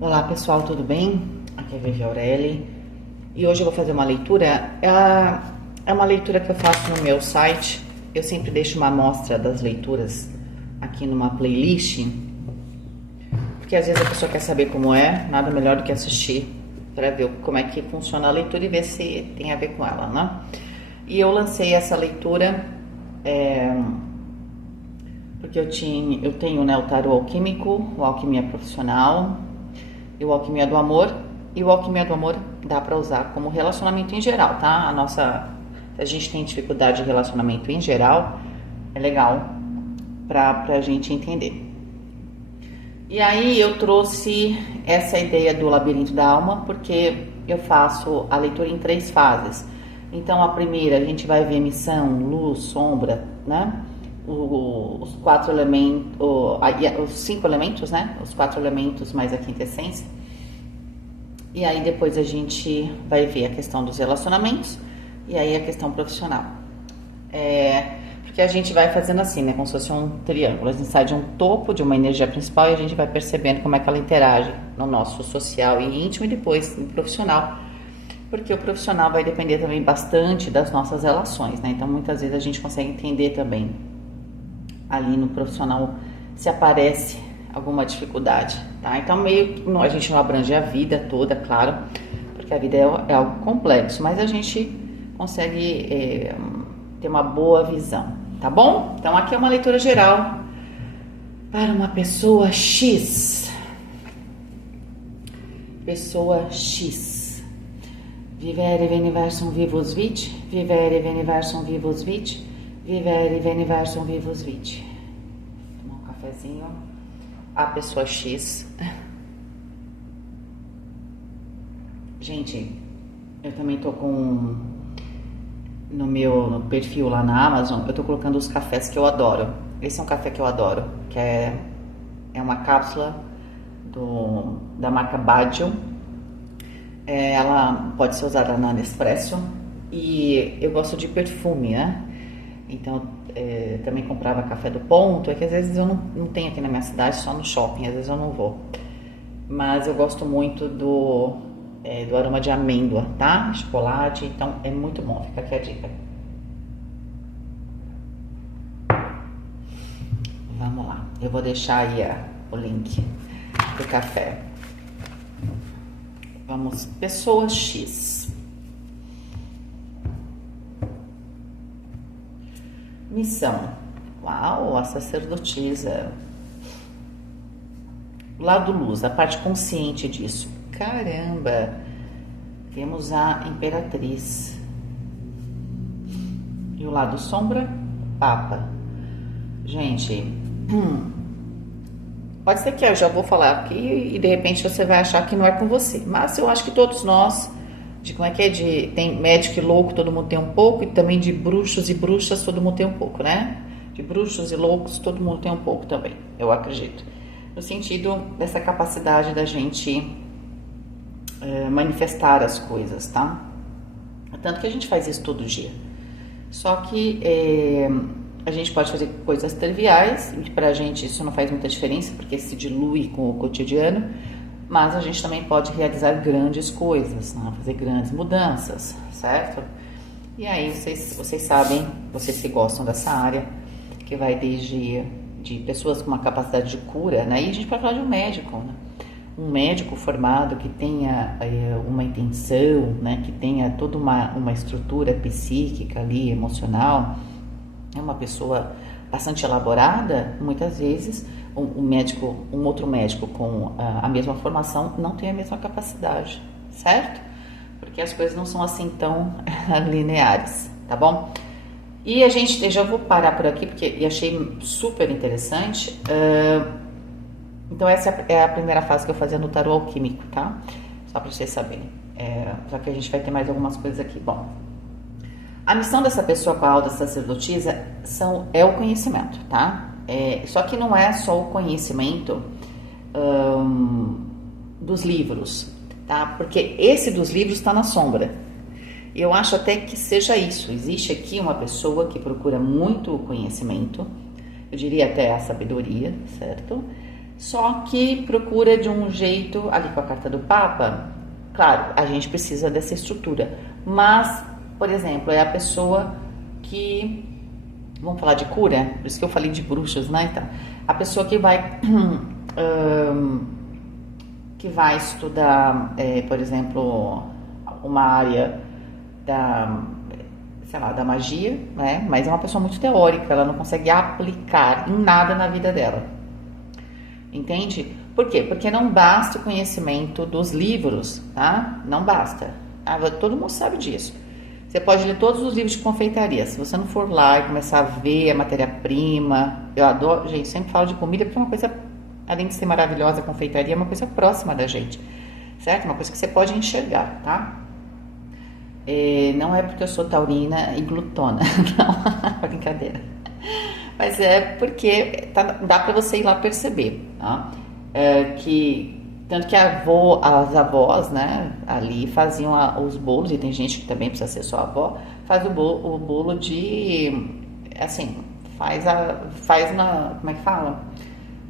Olá pessoal, tudo bem? Aqui é a Vivi Aureli e hoje eu vou fazer uma leitura. É uma leitura que eu faço no meu site. Eu sempre deixo uma amostra das leituras aqui numa playlist, porque às vezes a pessoa quer saber como é, nada melhor do que assistir para ver como é que funciona a leitura e ver se tem a ver com ela, né? E eu lancei essa leitura porque eu tenho, né, o tarô alquímico, o alquimia profissional e o alquimia do amor. E o alquimia do amor dá para usar como relacionamento em geral, tá? Se a gente tem dificuldade de relacionamento em geral, é legal pra gente entender. E aí eu trouxe essa ideia do labirinto da alma, porque eu faço a leitura em 3 fases. Então a primeira a gente vai ver missão, luz, sombra, né? Os 4 elementos, os 5 elementos, né? Os 4 elementos mais a quinta essência. E aí depois a gente vai ver a questão dos relacionamentos e aí a questão profissional. Porque a gente vai fazendo assim, né? Como se fosse um triângulo. A gente sai de um topo, de uma energia principal, e a gente vai percebendo como é que ela interage no nosso social e íntimo e depois no profissional. Porque o profissional vai depender também bastante das nossas relações, né? Então muitas vezes a gente consegue entender também ali no profissional se aparece alguma dificuldade, tá? Então meio que a gente não abrange a vida toda, claro, porque a vida é algo complexo, mas a gente consegue ter uma boa visão, tá bom? Então aqui é uma leitura geral para uma pessoa X. Pessoa X. Vivere veniversum vivus vit, vivere veniversum vivus vit, vivere veniversum vivus vit. Tomar um cafezinho. A pessoa X. Gente, eu também tô com no perfil lá na Amazon, eu tô colocando os cafés que eu adoro. Esse é um café que eu adoro, que é uma cápsula da marca Baggio. Ela pode ser usada na Nespresso e eu gosto de perfume, né? Então também comprava café do ponto. É que às vezes eu não tenho aqui na minha cidade, só no shopping, às vezes eu não vou. Mas eu gosto muito do aroma de amêndoa, tá? Chocolate, então é muito bom, fica aqui a dica. Vamos lá, eu vou deixar aí o link do café. Vamos, pessoa X. Missão. Uau, a sacerdotisa. Lado luz, a parte consciente disso. Caramba. Temos a imperatriz. E o lado sombra, papa. Gente, pode ser que eu já vou falar aqui e de repente você vai achar que não é com você. Mas eu acho que todos nós, tem médico e louco, todo mundo tem um pouco, e também de bruxos e bruxas, todo mundo tem um pouco, né? De bruxos e loucos, todo mundo tem um pouco também, eu acredito. No sentido dessa capacidade da gente manifestar as coisas, tá? Tanto que a gente faz isso todo dia. Só que a gente pode fazer coisas triviais, e pra gente isso não faz muita diferença, porque se dilui com o cotidiano, mas a gente também pode realizar grandes coisas, né? Fazer grandes mudanças, certo? E aí vocês sabem, vocês que gostam dessa área, que vai desde de pessoas com uma capacidade de cura, né? E a gente pode falar de um médico, né? Um médico formado que tenha uma intenção, né? Que tenha toda uma estrutura psíquica ali, emocional, é uma pessoa bastante elaborada. Muitas vezes um outro médico com a mesma formação não tem a mesma capacidade, certo? Porque as coisas não são assim tão lineares, tá bom? E eu já vou parar por aqui porque eu achei super interessante. Então essa é a primeira fase que eu fazia no tarô alquímico, tá? Só para vocês saberem. Já que a gente vai ter mais algumas coisas aqui. Bom, a missão dessa pessoa com a alta sacerdotisa é o conhecimento, tá? Só que não é só o conhecimento dos livros, tá? Porque esse dos livros está na sombra. Eu acho até que seja isso. Existe aqui uma pessoa que procura muito conhecimento, eu diria até a sabedoria, certo? Só que procura de um jeito, ali com a carta do Papa, claro, a gente precisa dessa estrutura, mas, por exemplo, é a pessoa que, vamos falar de cura, por isso que eu falei de bruxas, né? Então, a pessoa que vai, que vai estudar, por exemplo, uma área da, sei lá, da magia, né? Mas é uma pessoa muito teórica, ela não consegue aplicar em nada na vida dela. Entende? Por quê? Porque não basta o conhecimento dos livros, tá? Não basta. Todo mundo sabe disso. Você pode ler todos os livros de confeitaria. Se você não for lá e começar a ver a matéria-prima, eu adoro, gente, sempre falo de comida porque é uma coisa, além de ser maravilhosa, a confeitaria é uma coisa próxima da gente, certo? Uma coisa que você pode enxergar, tá? Não é porque eu sou taurina e glutona, não, brincadeira. Mas é porque dá para você ir lá perceber, tá? Que tanto que as avós, né, ali faziam os bolos, e tem gente que também precisa ser só avó, faz o bolo de, assim, faz como é que fala?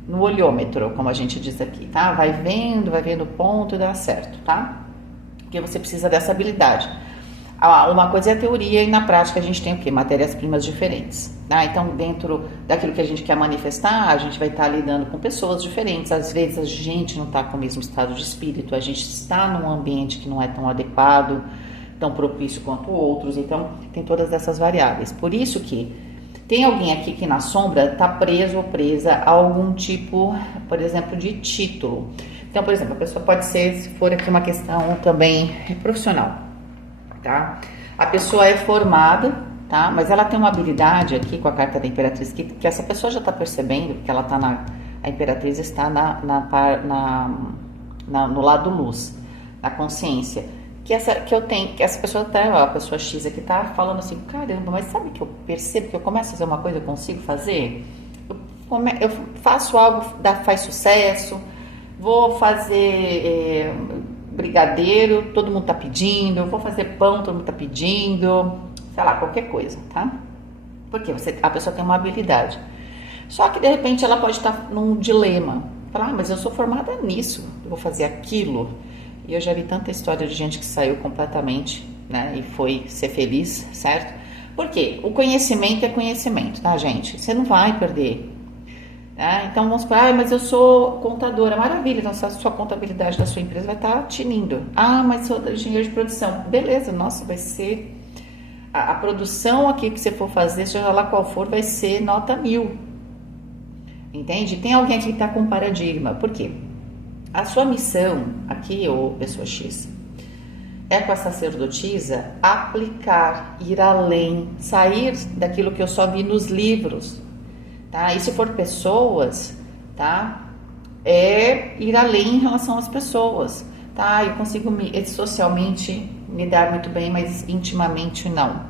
No olhômetro, como a gente diz aqui, tá? Vai vendo o ponto e dá certo, tá? Porque você precisa dessa habilidade. Uma coisa é a teoria e na prática a gente tem o quê? Matérias-primas diferentes. Tá? Então, dentro daquilo que a gente quer manifestar, a gente vai estar lidando com pessoas diferentes. Às vezes a gente não está com o mesmo estado de espírito, a gente está num ambiente que não é tão adequado, tão propício quanto outros. Então, tem todas essas variáveis. Por isso que tem alguém aqui que na sombra está preso ou presa a algum tipo, por exemplo, de título. Então, por exemplo, a pessoa pode ser, se for aqui uma questão também profissional. Tá? A pessoa é formada, tá? Mas ela tem uma habilidade aqui com a carta da Imperatriz que essa pessoa já está percebendo, porque ela está a Imperatriz está no lado luz, na consciência, que essa pessoa até, a pessoa X aqui tá falando assim, caramba, mas sabe que eu percebo que eu começo a fazer uma coisa, eu consigo fazer? Eu faço algo, faz sucesso, vou fazer brigadeiro, todo mundo tá pedindo, eu vou fazer pão, todo mundo tá pedindo, sei lá, qualquer coisa, tá? Porque a pessoa tem uma habilidade. Só que de repente ela pode estar num dilema. Falar, mas eu sou formada nisso, eu vou fazer aquilo. E eu já vi tanta história de gente que saiu completamente, né, e foi ser feliz, certo? Por quê? O conhecimento é conhecimento, tá, gente? Você não vai perder. Então vamos para, mas eu sou contadora, maravilha, então a sua contabilidade da sua empresa vai estar tinindo. Mas sou engenheiro de produção, beleza, nossa, vai ser a produção aqui que você for fazer, seja lá qual for, vai ser nota 1000, entende? Tem alguém aqui que está com paradigma, por quê? A sua missão aqui, ô pessoa X, é com a sacerdotisa aplicar, ir além, sair daquilo que eu só vi nos livros. Tá? E se for pessoas, tá? É ir além em relação às pessoas, tá? Eu consigo socialmente me dar muito bem, mas intimamente não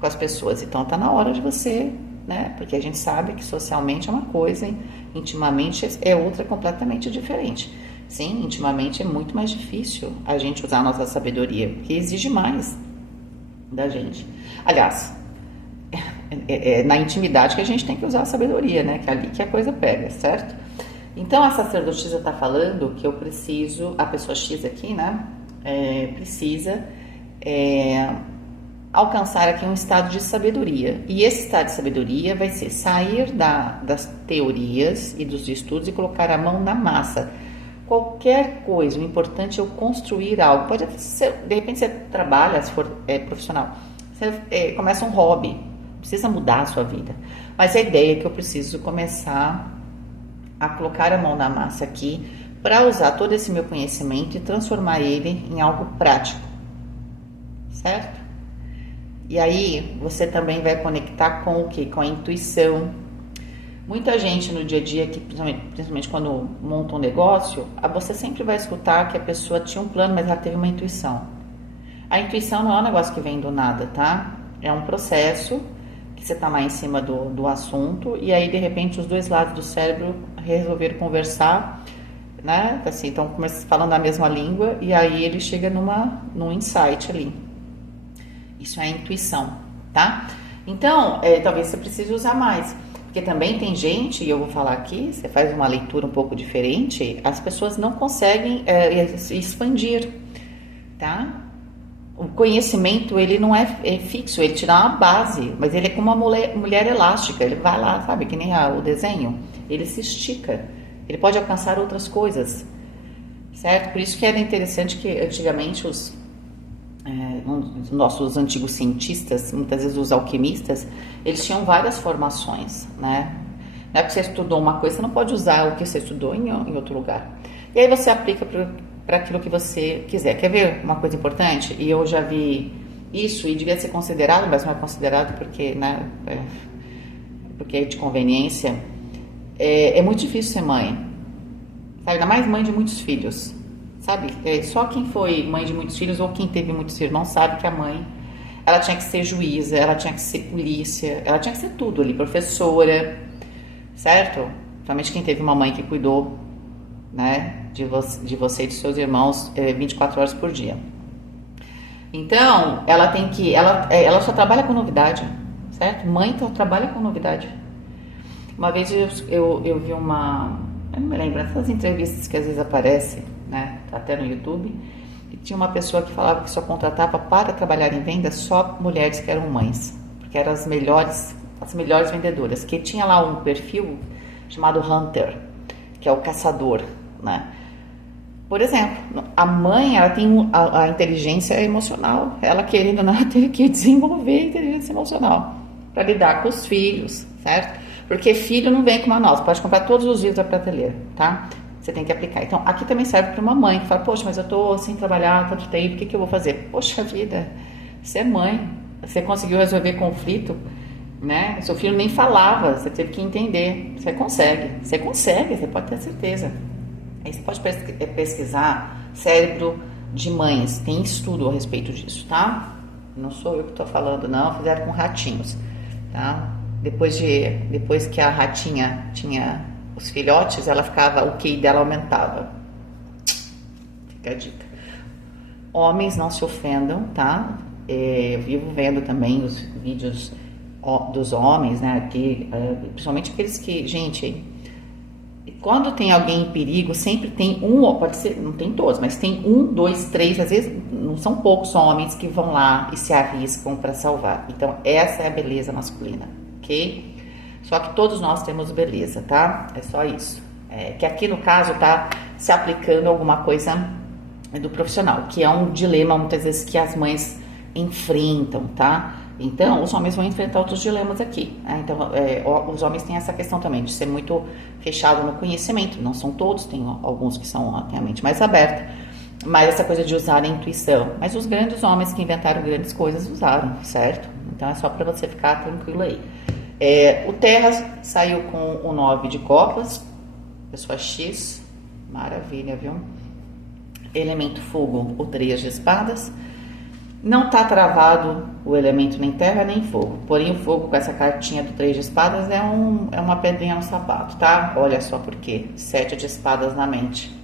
com as pessoas. Então tá na hora de você, né? Porque a gente sabe que socialmente é uma coisa, hein? Intimamente é outra completamente diferente. Sim, intimamente é muito mais difícil a gente usar a nossa sabedoria, porque exige mais da gente. Aliás, é na intimidade que a gente tem que usar a sabedoria, né? Que é ali que a coisa pega, certo? Então a sacerdotisa está falando que eu preciso, a pessoa X aqui, né? Precisa alcançar aqui um estado de sabedoria. E esse estado de sabedoria vai ser sair das teorias e dos estudos e colocar a mão na massa. Qualquer coisa, o importante é eu construir algo. Pode ser, de repente você trabalha, se for profissional, você começa um hobby. Precisa mudar a sua vida. Mas a ideia é que eu preciso começar a colocar a mão na massa aqui para usar todo esse meu conhecimento e transformar ele em algo prático. Certo? E aí você também vai conectar com o quê? Com a intuição. Muita gente no dia a dia, principalmente quando monta um negócio, você sempre vai escutar que a pessoa tinha um plano, mas ela teve uma intuição. A intuição não é um negócio que vem do nada, tá? É um processo que você está lá em cima do assunto e aí de repente os dois lados do cérebro resolveram conversar, né? Assim, estão falando a mesma língua e aí ele chega num insight ali. Isso é a intuição, tá? Então, talvez você precise usar mais. Porque também tem gente, e eu vou falar aqui, você faz uma leitura um pouco diferente, as pessoas não conseguem expandir, tá? O conhecimento, ele não é fixo, ele te dá uma base, mas ele é como uma mulher elástica, ele vai lá, sabe, que nem o desenho, ele se estica, ele pode alcançar outras coisas, certo? Por isso que era interessante que antigamente os nossos antigos cientistas, muitas vezes os alquimistas, eles tinham várias formações, né? Não é porque você estudou uma coisa, você não pode usar o que você estudou em outro lugar. E aí você aplica para aquilo que você quiser. Quer ver uma coisa importante? E eu já vi isso e devia ser considerado, mas não é considerado porque, né, porque é de conveniência. É muito difícil ser mãe, sabe? Ainda mais mãe de muitos filhos, sabe? Só quem foi mãe de muitos filhos ou quem teve muitos irmãos sabe que a mãe, ela tinha que ser juíza, ela tinha que ser polícia, ela tinha que ser tudo ali, professora, certo? Principalmente quem teve uma mãe que cuidou, né, de você e de seus irmãos 24 horas por dia. Então, ela só trabalha com novidade, certo? Mãe então trabalha com novidade. Uma vez eu vi eu não me lembro, essas entrevistas que às vezes aparecem, né, tá até no YouTube, e tinha uma pessoa que falava que só contratava para trabalhar em vendas só mulheres que eram mães, porque eram as melhores vendedoras, que tinha lá um perfil chamado Hunter, que é o caçador, né? Por exemplo, a mãe, ela tem a inteligência emocional, ela querendo ou não, teve que desenvolver a inteligência emocional para lidar com os filhos, certo? Porque filho não vem com uma nota, pode comprar todos os livros da prateleira, tá? Você tem que aplicar. Então, aqui também serve para uma mãe que fala, poxa, mas eu tô sem trabalhar tanto tempo, o que eu vou fazer? Poxa vida, você é mãe, você conseguiu resolver conflito, né? Seu filho nem falava, você teve que entender. Você consegue, você pode ter certeza. Aí você pode pesquisar cérebro de mães, tem estudo a respeito disso, tá? Não sou eu que estou falando, não, fizeram com ratinhos, tá? Depois que a ratinha tinha os filhotes, o QI dela aumentava. Fica a dica. Homens, não se ofendam, tá? Eu vivo vendo também os vídeos dos homens, né? Principalmente aqueles que, gente, quando tem alguém em perigo, sempre tem pode ser, não tem todos, mas tem 1, 2, 3, às vezes não são poucos homens que vão lá e se arriscam para salvar. Então, essa é a beleza masculina, ok? Só que todos nós temos beleza, tá? É só isso. Que aqui, no caso, tá se aplicando alguma coisa do profissional, que é um dilema, muitas vezes, que as mães enfrentam, tá? Então, os homens vão enfrentar outros dilemas aqui, né? Então, os homens têm essa questão também de ser muito fechado no conhecimento. Não são todos, tem alguns que têm a mente mais aberta, mas essa coisa de usar a intuição. Mas os grandes homens que inventaram grandes coisas usaram, certo? Então, é só para você ficar tranquilo aí. O Terra saiu com o 9 de copas, pessoa X, maravilha, viu? Elemento fogo, o 3 de espadas. Não está travado o elemento nem terra nem fogo, porém o fogo com essa cartinha do 3 de espadas é uma pedrinha no sapato, tá? Olha só por quê, 7 de espadas na mente.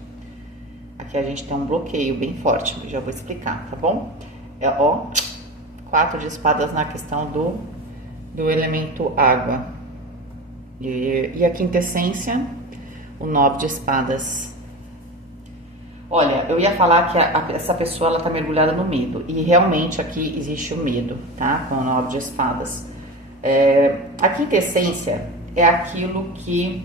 Aqui a gente tem um bloqueio bem forte, já vou explicar, tá bom? 4 de espadas na questão do elemento água. E a quintessência, o 9 de espadas. Olha, eu ia falar que essa pessoa, ela tá mergulhada no medo. E realmente aqui existe o medo, tá? Com o 9 de espadas. A quintessência é aquilo que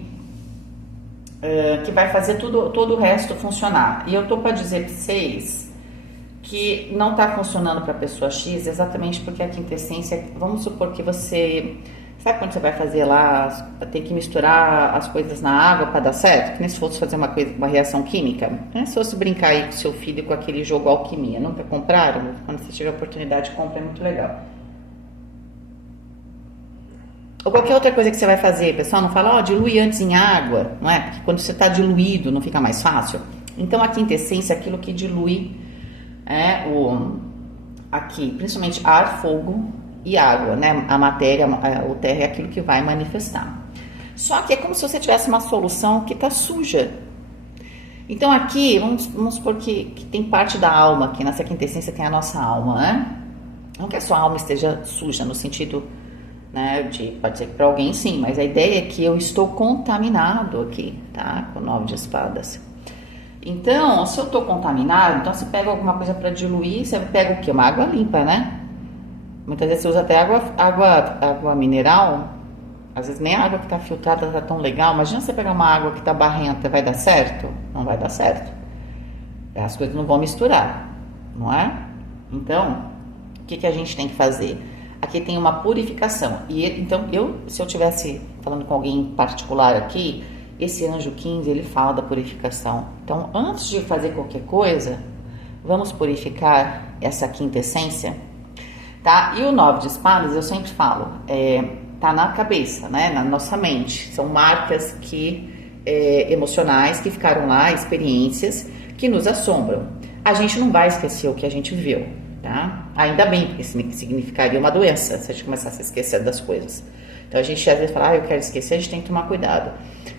vai fazer todo o resto funcionar. E eu tô para dizer para vocês que não tá funcionando para a pessoa X exatamente porque a quintessência, vamos supor que você... Sabe quando você vai fazer lá, tem que misturar as coisas na água para dar certo? Que nem se fosse fazer uma reação química. Não é se fosse brincar aí com seu filho com aquele jogo alquimia. Nunca compraram? Quando você tiver a oportunidade, compra, é muito legal. Ou qualquer outra coisa que você vai fazer, pessoal, não fala, dilui antes em água, não é? Porque quando você está diluído, não fica mais fácil? Então, a quintessência é aquilo que dilui aqui, principalmente ar, fogo e água, né? A matéria, o terra é aquilo que vai manifestar. Só que é como se você tivesse uma solução que está suja. Então aqui, vamos supor que tem parte da alma, aqui nessa quintessência tem a nossa alma, né? Não que a sua alma esteja suja no sentido, né? Pode ser que para alguém sim, mas a ideia é que eu estou contaminado aqui, tá? Com o 9 de espadas. Então, se eu estou contaminado, então você pega alguma coisa para diluir, você pega o quê? Uma água limpa, né? Muitas vezes você usa até água mineral. Às vezes nem a água que está filtrada está tão legal. Imagina você pegar uma água que está barrenta, vai dar certo? Não vai dar certo. As coisas não vão misturar, não é? Então, o que a gente tem que fazer? Aqui tem uma purificação. Então, se eu estivesse falando com alguém em particular aqui, esse anjo 15, ele fala da purificação. Então, antes de fazer qualquer coisa, vamos purificar essa quinta essência, tá? E o 9 de espadas, eu sempre falo, tá na cabeça, né? Na nossa mente. São marcas emocionais que ficaram lá, experiências que nos assombram. A gente não vai esquecer o que a gente viveu, tá? Ainda bem, porque significaria uma doença se a gente começasse a esquecer das coisas. Então a gente às vezes fala, eu quero esquecer, a gente tem que tomar cuidado.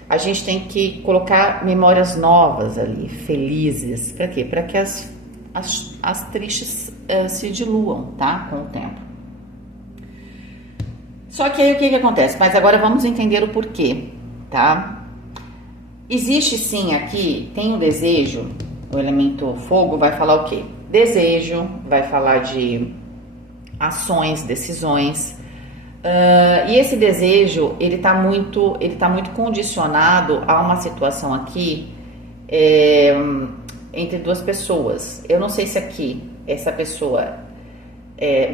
A gente tem que colocar memórias novas ali, felizes. Para quê? Para que as tristes se diluam, tá? Com o tempo. Só que aí o que acontece? Mas agora vamos entender o porquê, tá? Existe sim aqui, tem um desejo, o elemento fogo vai falar o quê? Desejo, vai falar de ações, decisões. E esse desejo, ele tá muito condicionado a uma situação aqui entre duas pessoas. Eu não sei se aqui, essa pessoa,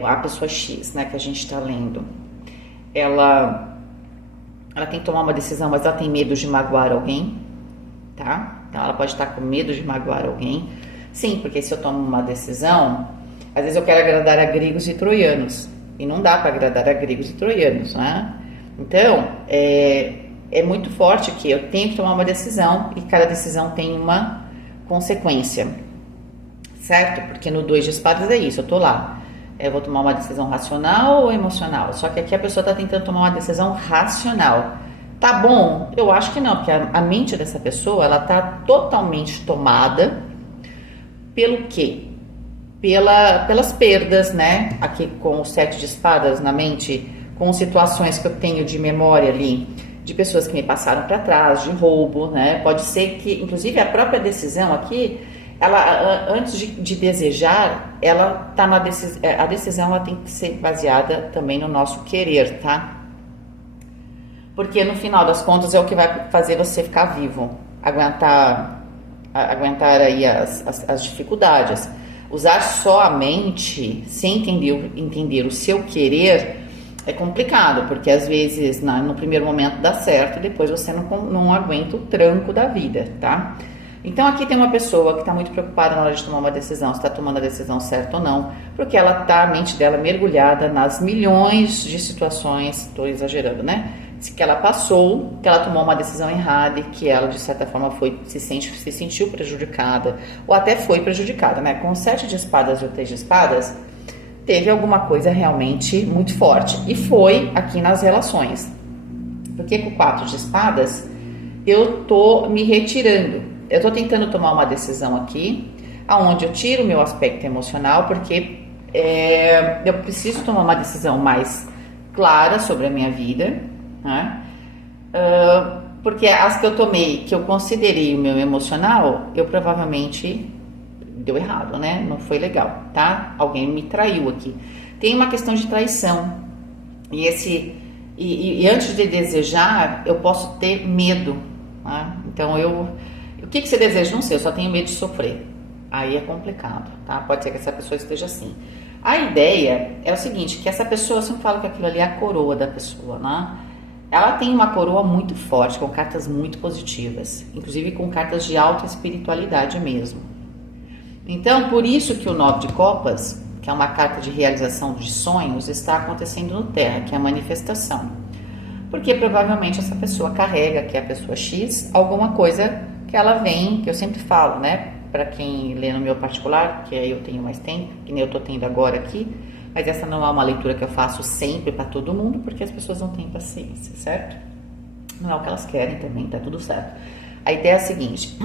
a pessoa X, né, que a gente tá lendo, ela tem que tomar uma decisão, mas ela tem medo de magoar alguém, tá? Então ela pode estar com medo de magoar alguém. Sim, porque se eu tomo uma decisão, às vezes eu quero agradar a gregos e troianos, e não dá para agradar a gregos e troianos, né? Então, é muito forte que eu tenho que tomar uma decisão, e cada decisão tem uma consequência, certo? Porque no 2 de espadas é isso, eu tô lá. Eu vou tomar uma decisão racional ou emocional? Só que aqui a pessoa está tentando tomar uma decisão racional. Tá bom? Eu acho que não, porque a mente dessa pessoa, ela tá totalmente tomada pelo quê? Pelas perdas, né? Aqui com o 7 de espadas na mente, com situações que eu tenho de memória ali, de pessoas que me passaram para trás, de roubo, né? Pode ser que, inclusive, a própria decisão aqui, ela, antes de desejar, ela tá na decisão, a decisão ela tem que ser baseada também no nosso querer, tá? Porque no final das contas é o que vai fazer você ficar vivo, aguentar aí as dificuldades. Usar só a mente sem entender o seu querer é complicado, porque às vezes no primeiro momento dá certo e depois você não aguenta o tranco da vida, tá? Então aqui tem uma pessoa que está muito preocupada na hora de tomar uma decisão, se está tomando a decisão certa ou não, porque a mente dela mergulhada nas milhões de situações, estou exagerando, né? Que ela passou, que ela tomou uma decisão errada e que ela de certa forma se sentiu prejudicada, ou até foi prejudicada, né? Com o 7 de espadas e o 3 de espadas, teve alguma coisa realmente muito forte, e foi aqui nas relações, porque com o 4 de espadas eu tô me retirando, eu tô tentando tomar uma decisão aqui, aonde eu tiro o meu aspecto emocional, porque eu preciso tomar uma decisão mais clara sobre a minha vida, né? Porque as que eu tomei, que eu considerei o meu emocional, eu provavelmente deu errado, né? Não foi legal, tá? Alguém me traiu aqui. Tem uma questão de traição. E antes de desejar, eu posso ter medo, né? Então o que você deseja? Não sei, eu só tenho medo de sofrer. Aí é complicado, tá? Pode ser que essa pessoa esteja assim. A ideia é o seguinte, que essa pessoa, eu sempre falo que aquilo ali é a coroa da pessoa, né? Ela tem uma coroa muito forte, com cartas muito positivas, inclusive com cartas de alta espiritualidade mesmo. Então, por isso que o 9 de copas, que é uma carta de realização de sonhos, está acontecendo no Terra, que é a manifestação. Porque provavelmente essa pessoa carrega, que é a pessoa X, alguma coisa que ela vem, que eu sempre falo, né? Para quem lê no meu particular, que aí eu tenho mais tempo, que nem eu tô tendo agora aqui, mas essa não é uma leitura que eu faço sempre para todo mundo, porque as pessoas não têm paciência, certo? Não é o que elas querem também, tá tudo certo. A ideia é a seguinte.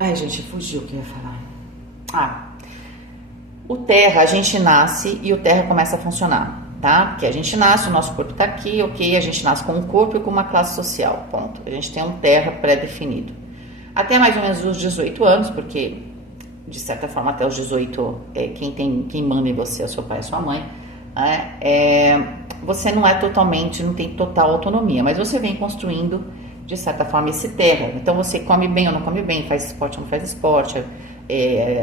Ai, gente, fugiu o que eu ia falar. O terra, a gente nasce e o terra começa a funcionar, tá? Porque a gente nasce, o nosso corpo tá aqui, ok? A gente nasce com um corpo e com uma classe social, ponto. A gente tem um terra pré-definido. Até mais ou menos os 18 anos, porque de certa forma até os 18, quem manda em você é seu pai e sua mãe, né? Você não é totalmente, não tem total autonomia, mas você vem construindo de certa forma esse terra. Então você come bem ou não come bem, faz esporte ou não faz esporte,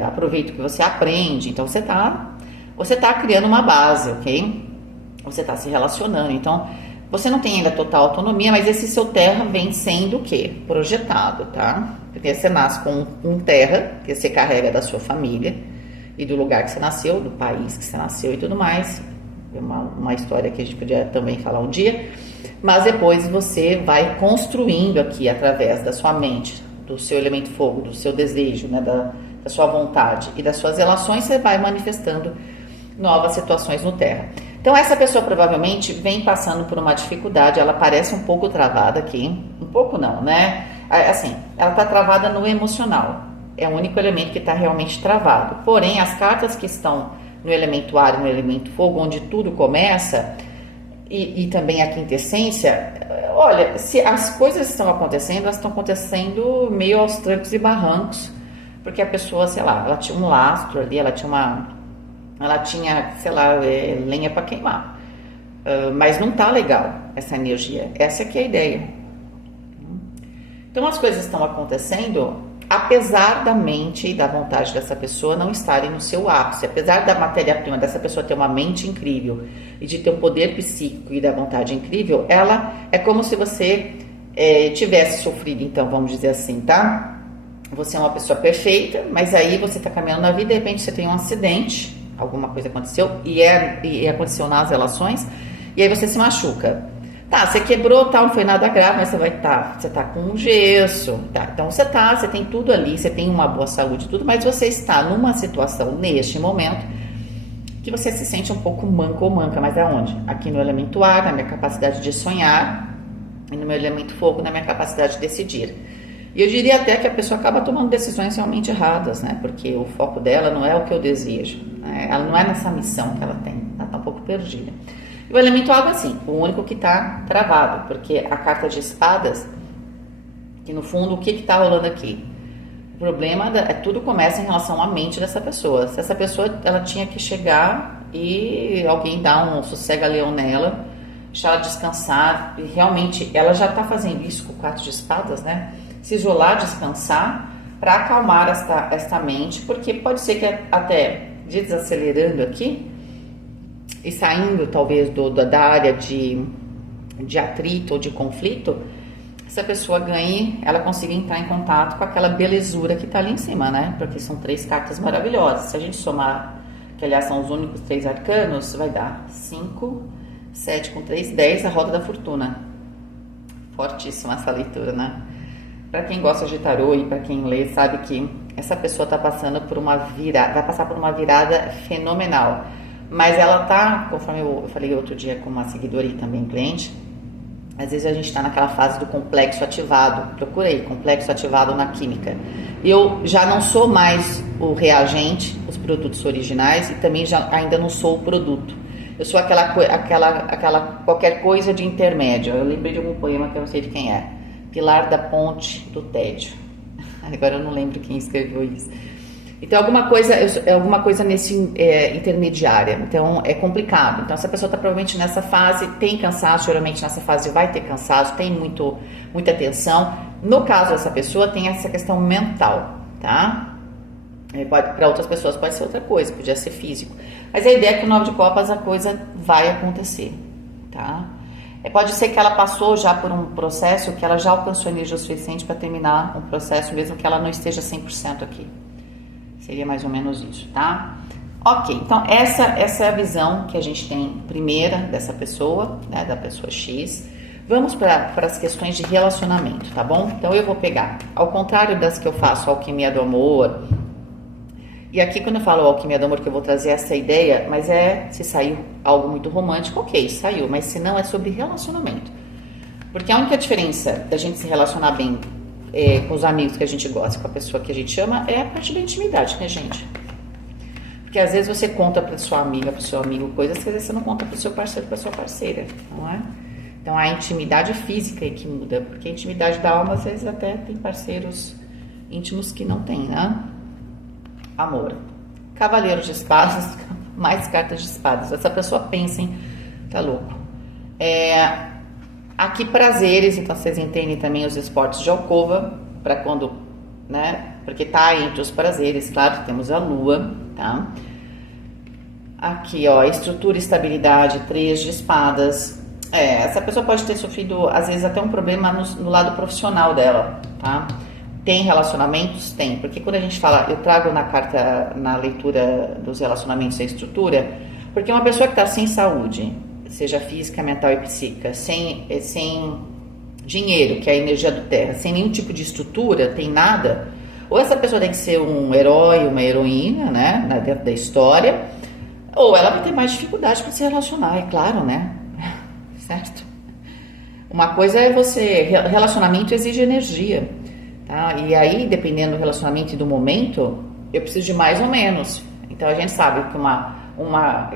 aproveita o que você aprende. Então você tá criando uma base, ok? Você está se relacionando. Então você não tem ainda total autonomia, mas esse seu terra vem sendo o quê? Projetado, tá? Porque você nasce com um terra que você carrega da sua família e do lugar que você nasceu, do país que você nasceu e tudo mais. É uma história que a gente podia também falar um dia. Mas depois você vai construindo aqui através da sua mente, do seu elemento fogo, do seu desejo, né, da sua vontade e das suas relações, você vai manifestando novas situações no terra. Então essa pessoa provavelmente vem passando por uma dificuldade, ela parece um pouco travada aqui, um pouco não, né? Assim, ela está travada no emocional, é o único elemento que está realmente travado. Porém, as cartas que estão no elemento ar e no elemento fogo, onde tudo começa, e também a quintessência, olha, se as coisas estão acontecendo, elas estão acontecendo meio aos trancos e barrancos, porque a pessoa, sei lá, ela tinha um lastro ali, ela tinha, sei lá, lenha para queimar. Mas não tá legal essa energia. Essa que é a ideia. Então as coisas estão acontecendo, apesar da mente e da vontade dessa pessoa não estarem no seu ápice, apesar da matéria-prima dessa pessoa ter uma mente incrível e de ter um poder psíquico e da vontade incrível, ela é como se você tivesse sofrido, então, vamos dizer assim, tá? Você é uma pessoa perfeita, mas aí você tá caminhando na vida e de repente você tem um acidente, alguma coisa aconteceu e aconteceu nas relações, e aí você se machuca. Tá, você quebrou, tal, não foi nada grave, mas você tá com um gesso, tá? Então você tem tudo ali, você tem uma boa saúde e tudo, mas você está numa situação, neste momento, que você se sente um pouco manco ou manca, mas aonde? Aqui no elemento ar, na minha capacidade de sonhar, e no meu elemento fogo, na minha capacidade de decidir. E eu diria até que a pessoa acaba tomando decisões realmente erradas, né? Porque o foco dela não é o que eu desejo, né? Ela não é nessa missão que ela tem, ela tá um pouco perdida. E o elemento água, assim, o único que tá travado, porque a carta de espadas, que no fundo, o que tá rolando aqui? O problema tudo começa em relação à mente dessa pessoa. Se essa pessoa, ela tinha que chegar e alguém dar um sossega-leão nela, deixar ela descansar, e realmente ela já tá fazendo isso com o 4 de espadas, né? Se isolar, descansar, para acalmar esta mente, porque pode ser que até desacelerando aqui e saindo talvez da área de atrito ou de conflito, essa pessoa ganhe, ela consiga entrar em contato com aquela belezura que está ali em cima, né? Porque são 3 cartas maravilhosas. Se a gente somar, que aliás são os únicos 3 arcanos, vai dar 5, 7 com 3, 10, a roda da fortuna. Fortíssima essa leitura, né? Para quem gosta de tarô e para quem lê, sabe que essa pessoa está passando por uma virada, vai passar por uma virada fenomenal. Mas ela tá, conforme eu falei outro dia com uma seguidora e também cliente, às vezes a gente está naquela fase do complexo ativado. Procurei complexo ativado na química. Eu já não sou mais o reagente, os produtos originais, e também ainda não sou o produto. Eu sou aquela qualquer coisa de intermédio. Eu lembrei de algum poema que eu não sei de quem é. Pilar da Ponte do Tédio. Agora eu não lembro quem escreveu isso. Então, alguma coisa nesse intermediária. Então, é complicado. Então, essa pessoa está provavelmente nessa fase, tem cansaço, geralmente nessa fase vai ter cansaço, tem muita tensão. No caso dessa pessoa, tem essa questão mental, tá? Para outras pessoas pode ser outra coisa, podia ser físico. Mas a ideia é que o 9 de copas a coisa vai acontecer, tá? Pode ser que ela passou já por um processo, que ela já alcançou energia suficiente para terminar um processo, mesmo que ela não esteja 100% aqui. Seria mais ou menos isso, tá? Ok, então essa é a visão que a gente tem primeira dessa pessoa, né, da pessoa X. Vamos para as questões de relacionamento, tá bom? Então eu vou pegar, ao contrário das que eu faço, alquimia do amor. E aqui quando eu falo alquimia do amor, que eu vou trazer essa ideia, mas se saiu algo muito romântico, ok, saiu, mas se não é sobre relacionamento. Porque a única diferença da gente se relacionar bem com os amigos que a gente gosta, com a pessoa que a gente ama, é a parte da intimidade, né, gente? Porque às vezes você conta para sua amiga, para o seu amigo, coisas que às vezes você não conta para o seu parceiro, para sua parceira, não é? Então a intimidade física é que muda, porque a intimidade da alma às vezes até tem parceiros íntimos que não tem, né? Amor. Cavaleiro de espadas, mais cartas de espadas. Essa pessoa pensa em, tá louco. Aqui prazeres, então vocês entendem também os esportes de alcova, para quando, né? Porque tá entre os prazeres, claro, temos a lua, tá? Aqui, ó, estrutura e estabilidade, 3 de espadas. Essa pessoa pode ter sofrido, às vezes, até um problema no lado profissional dela, tá? Tem relacionamentos? Tem, porque quando a gente fala, eu trago na carta, na leitura dos relacionamentos a estrutura, porque uma pessoa que está sem saúde, seja física, mental e psíquica, sem dinheiro, que é a energia do terra, sem nenhum tipo de estrutura, tem nada, ou essa pessoa tem que ser um herói, uma heroína, né, dentro da história, ou ela vai ter mais dificuldade para se relacionar, é claro, né? Certo? Uma coisa é relacionamento exige energia, tá? E aí, dependendo do relacionamento e do momento, eu preciso de mais ou menos. Então a gente sabe que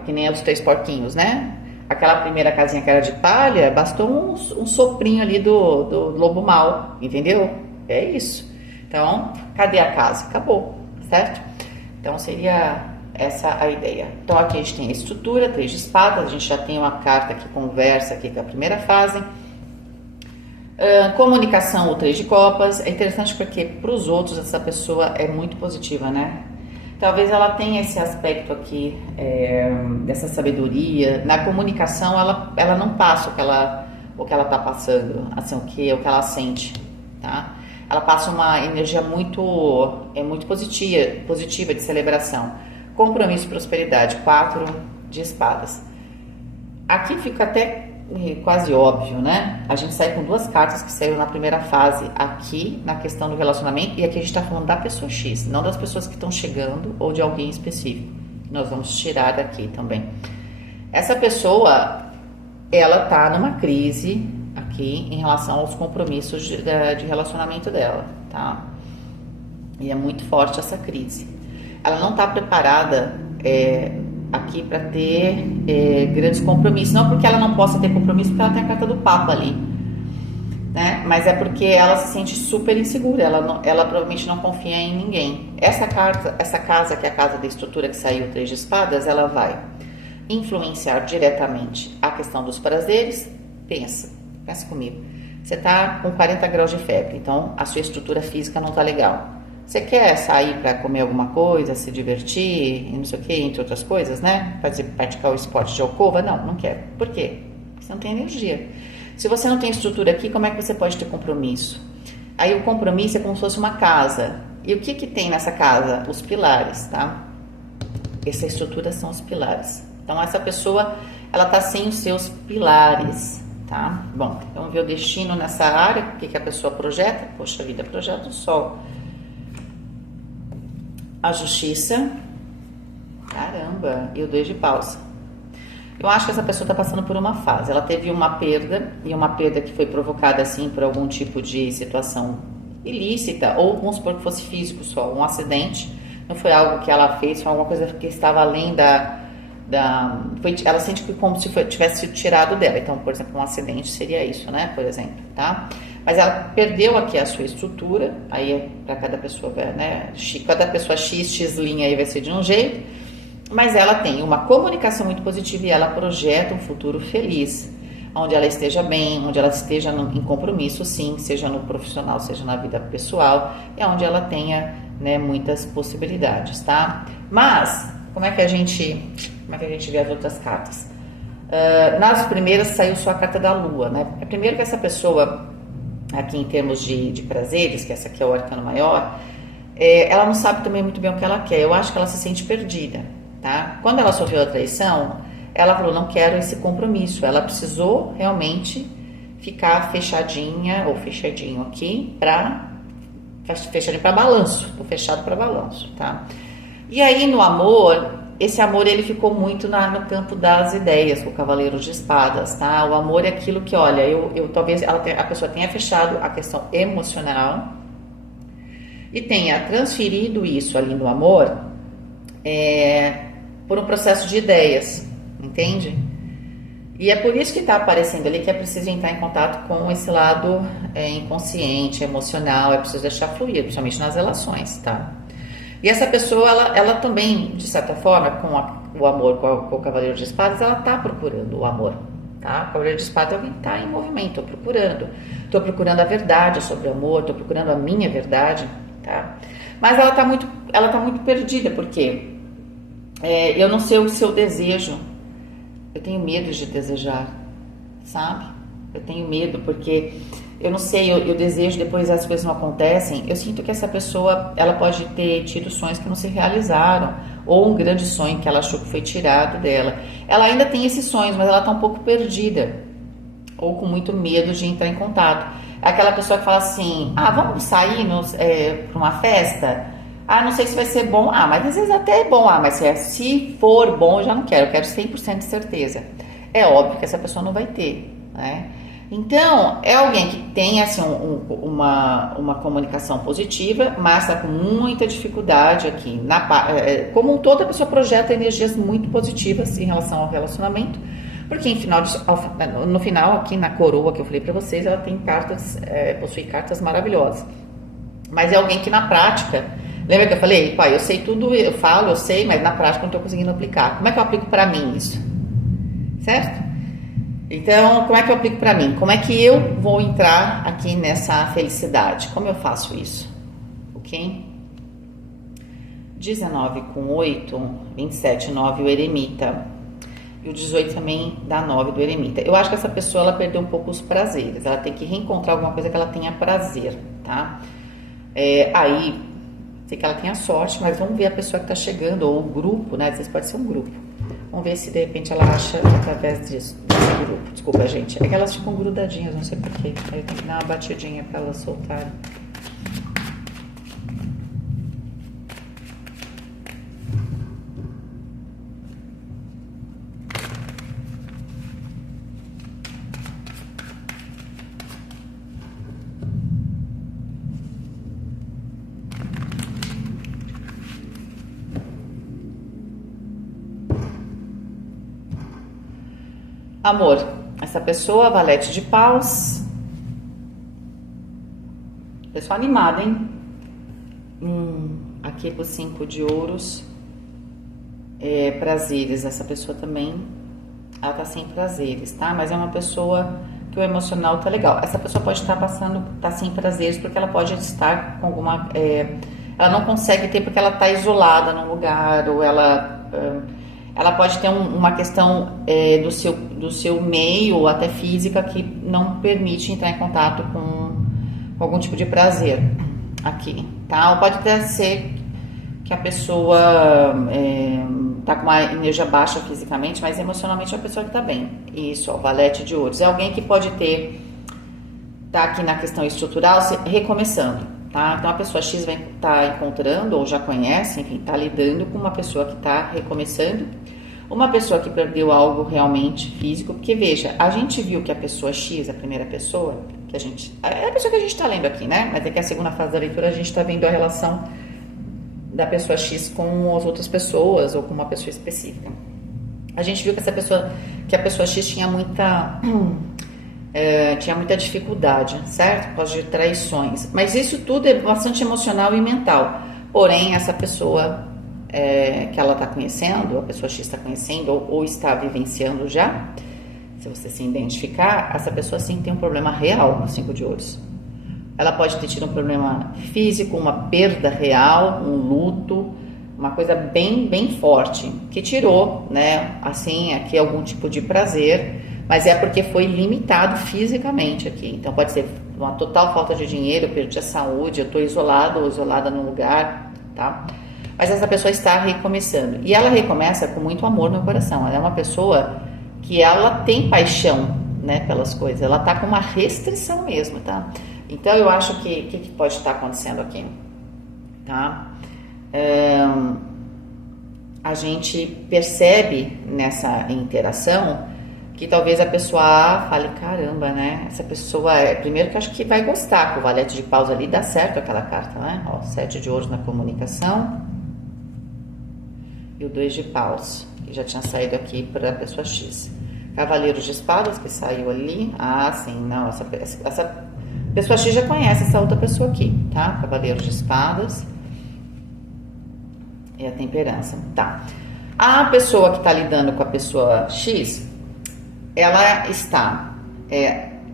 que nem os 3 porquinhos, né? Aquela primeira casinha que era de palha, bastou um soprinho ali do lobo mau, entendeu? É isso. Então, cadê a casa? Acabou, certo? Então seria essa a ideia. Então aqui a gente tem a estrutura, 3 de espadas, a gente já tem uma carta que conversa aqui com a primeira fase. Comunicação, o 3 de copas. É interessante porque para os outros essa pessoa é muito positiva, né? Talvez ela tenha esse aspecto aqui, dessa sabedoria. Na comunicação ela não passa o que ela está passando, assim, o que ela sente, tá? Ela passa uma energia muito positiva de celebração. Compromisso e prosperidade, 4 de espadas. Aqui fica até quase óbvio, né? A gente sai com 2 cartas que saíram na primeira fase, aqui na questão do relacionamento, e aqui a gente está falando da pessoa X, não das pessoas que estão chegando ou de alguém específico. Nós vamos tirar daqui também. Essa pessoa, ela tá numa crise aqui em relação aos compromissos de relacionamento dela, tá? E é muito forte essa crise. Ela não está preparada aqui para ter grandes compromissos, não porque ela não possa ter compromisso, porque ela tem a carta do Papa ali, né? Mas é porque ela se sente super insegura, ela provavelmente não confia em ninguém. Essa casa, que é a casa da estrutura que saiu, 3 de espadas, ela vai influenciar diretamente a questão dos prazeres. Pensa comigo, você está com 40 graus de febre, então a sua estrutura física não está legal. Você quer sair para comer alguma coisa, se divertir, não sei o que, entre outras coisas, né? Praticar o esporte de alcova? Não quero. Por quê? Porque você não tem energia. Se você não tem estrutura aqui, como é que você pode ter compromisso? Aí o compromisso é como se fosse uma casa. E o que tem nessa casa? Os pilares, tá? Essa estrutura são os pilares. Então essa pessoa, ela tá sem os seus pilares, tá? Bom, vamos ver o destino nessa área, o que a pessoa projeta? Poxa vida, projeta o sol. A justiça, caramba, e o 2 de paus. Eu acho que essa pessoa está passando por uma fase. Ela teve uma perda, e uma perda que foi provocada assim por algum tipo de situação ilícita, ou vamos supor que fosse físico só, um acidente. Não foi algo que ela fez, foi alguma coisa que estava além ela sente que como se tivesse sido tirado dela. Então, por exemplo, um acidente seria isso, né? Por exemplo, tá? Mas ela perdeu aqui a sua estrutura, aí para cada pessoa, né? Cada pessoa X linha aí vai ser de um jeito, mas ela tem uma comunicação muito positiva e ela projeta um futuro feliz, onde ela esteja bem, onde ela esteja em compromisso, sim, seja no profissional, seja na vida pessoal, é onde ela tenha, né, muitas possibilidades, tá? Mas, como é que a gente vê as outras cartas? Nas primeiras saiu só a carta da lua, né? Primeiro que essa pessoa, aqui em termos de prazeres, que essa aqui é o arcano maior, ela não sabe também muito bem o que ela quer. Eu acho que ela se sente perdida, tá? Quando ela sofreu a traição, ela falou, não quero esse compromisso. Ela precisou realmente ficar fechadinha ou fechadinho aqui fechadinho para balanço, tô fechado para balanço, tá? E aí no amor, esse amor ele ficou muito no campo das ideias, com o Cavaleiro de Espadas, tá? O amor é aquilo que, olha, talvez a pessoa tenha fechado a questão emocional e tenha transferido isso ali no amor por um processo de ideias, entende? E é por isso que está aparecendo ali que é preciso entrar em contato com esse lado inconsciente, emocional, é preciso deixar fluir, principalmente nas relações, tá? E essa pessoa, ela também, de certa forma, o amor, com o Cavaleiro de Espadas, ela está procurando o amor, tá? O Cavaleiro de Espadas é alguém que está em movimento, estou procurando a verdade sobre o amor, estou procurando a minha verdade, tá? Mas ela tá muito perdida, porque eu não sei o seu desejo. Eu tenho medo de desejar, sabe? Eu tenho medo porque eu não sei, eu desejo, depois as coisas não acontecem. Eu sinto que essa pessoa, ela pode ter tido sonhos que não se realizaram, ou um grande sonho que ela achou que foi tirado dela. Ela ainda tem esses sonhos, mas ela tá um pouco perdida, ou com muito medo de entrar em contato. É aquela pessoa que fala assim, vamos sair para uma festa? Não sei se vai ser bom. Mas às vezes até é bom. Mas se for bom, eu já não quero. Eu quero 100% de certeza. É óbvio que essa pessoa não vai ter, né? Então, é alguém que tem assim, uma comunicação positiva, mas está com muita dificuldade aqui. Como um todo, a pessoa projeta energias muito positivas em relação ao relacionamento, porque no final, aqui na coroa que eu falei para vocês, ela tem cartas, possui cartas maravilhosas. Mas é alguém que na prática, lembra que eu falei, pai, eu sei tudo, eu falo, eu sei, mas na prática não estou conseguindo aplicar. Como é que eu aplico para mim isso? Certo? Então, como é que eu aplico para mim? Como é que eu vou entrar aqui nessa felicidade? Como eu faço isso? Ok? 19 com 8, 27, 9, o eremita. E o 18 também dá 9 do eremita. Eu acho que essa pessoa, ela perdeu um pouco os prazeres. Ela tem que reencontrar alguma coisa que ela tenha prazer, tá? Aí, sei que ela tenha sorte, mas vamos ver a pessoa que está chegando, ou o grupo, né? Às vezes pode ser um grupo. Vamos ver se de repente ela acha através desse grupo. Desculpa, gente. É que elas ficam grudadinhas, não sei porquê. Aí eu tenho que dar uma batidinha para elas soltarem. Amor, essa pessoa, valete de paus. Pessoa animada, hein? Aqui pro 5 de ouros. Prazeres, essa pessoa também, ela tá sem prazeres, tá? Mas é uma pessoa que o emocional tá legal. Essa pessoa pode estar tá sem prazeres porque ela pode estar com alguma... ela não consegue ter porque ela tá isolada num lugar, ou ela pode ter uma questão do seu meio, ou até física, que não permite entrar em contato com algum tipo de prazer aqui, tá? Ou pode até ser que a pessoa tá com uma energia baixa fisicamente, mas emocionalmente é uma pessoa que tá bem. Isso, ó, valete de ouros. É alguém que pode tá aqui na questão estrutural, recomeçando, tá? Então a pessoa X vai estar encontrando, ou já conhece, enfim, tá lidando com uma pessoa que tá recomeçando, uma pessoa que perdeu algo realmente físico, porque veja, a gente viu que a pessoa X, a primeira pessoa, é a pessoa que a gente tá lendo aqui, né? Mas é que a segunda fase da leitura a gente tá vendo a relação da pessoa X com as outras pessoas, ou com uma pessoa específica. A gente viu que a pessoa X tinha muita dificuldade, certo? Por causa de traições. Mas isso tudo é bastante emocional e mental. Porém, essa pessoa que ela está conhecendo, a pessoa X está conhecendo, ou está vivenciando já, se você se identificar, essa pessoa sim tem um problema real no 5 de ouros. Ela pode ter tido um problema físico, uma perda real, um luto, uma coisa bem, bem forte, que tirou, né, assim, aqui algum tipo de prazer, mas é porque foi limitado fisicamente aqui. Então pode ser uma total falta de dinheiro, eu perdi a saúde, eu estou isolado ou isolada num lugar, tá? Mas essa pessoa está recomeçando. E ela recomeça com muito amor no coração. Ela é uma pessoa que ela tem paixão, né, pelas coisas. Ela tá com uma restrição mesmo, tá? Então eu acho que pode estar acontecendo aqui, tá? A gente percebe nessa interação que talvez a pessoa A fale, caramba, né? Essa pessoa primeiro que eu acho que vai gostar, que o valete de paus ali dá certo aquela carta, né? Ó, 7 de ouros na comunicação. e o 2 de paus, que já tinha saído aqui para a pessoa X. Cavaleiro de espadas, que saiu ali. Ah, sim, não, essa pessoa X já conhece essa outra pessoa aqui, tá? Cavaleiro de espadas e a temperança, tá? A pessoa que tá lidando com a pessoa X, ela está...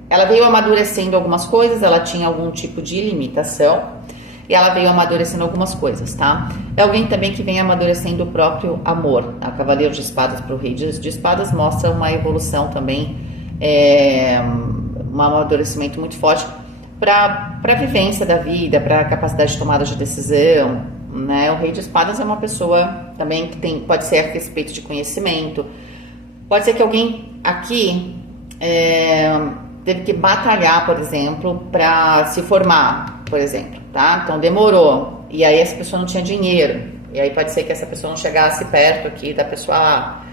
ela veio amadurecendo algumas coisas, ela tinha algum tipo de limitação e ela veio amadurecendo algumas coisas, tá? É alguém também que vem amadurecendo o próprio amor. A Cavaleiro de Espadas para o Rei de Espadas mostra uma evolução também, um amadurecimento muito forte para a vivência da vida, para a capacidade de tomada de decisão, né? O Rei de Espadas é uma pessoa também que pode ser a respeito de conhecimento, pode ser que alguém aqui teve que batalhar, por exemplo, para se formar, por exemplo, tá? Então demorou, e aí essa pessoa não tinha dinheiro, e aí pode ser que essa pessoa não chegasse perto aqui da pessoa A.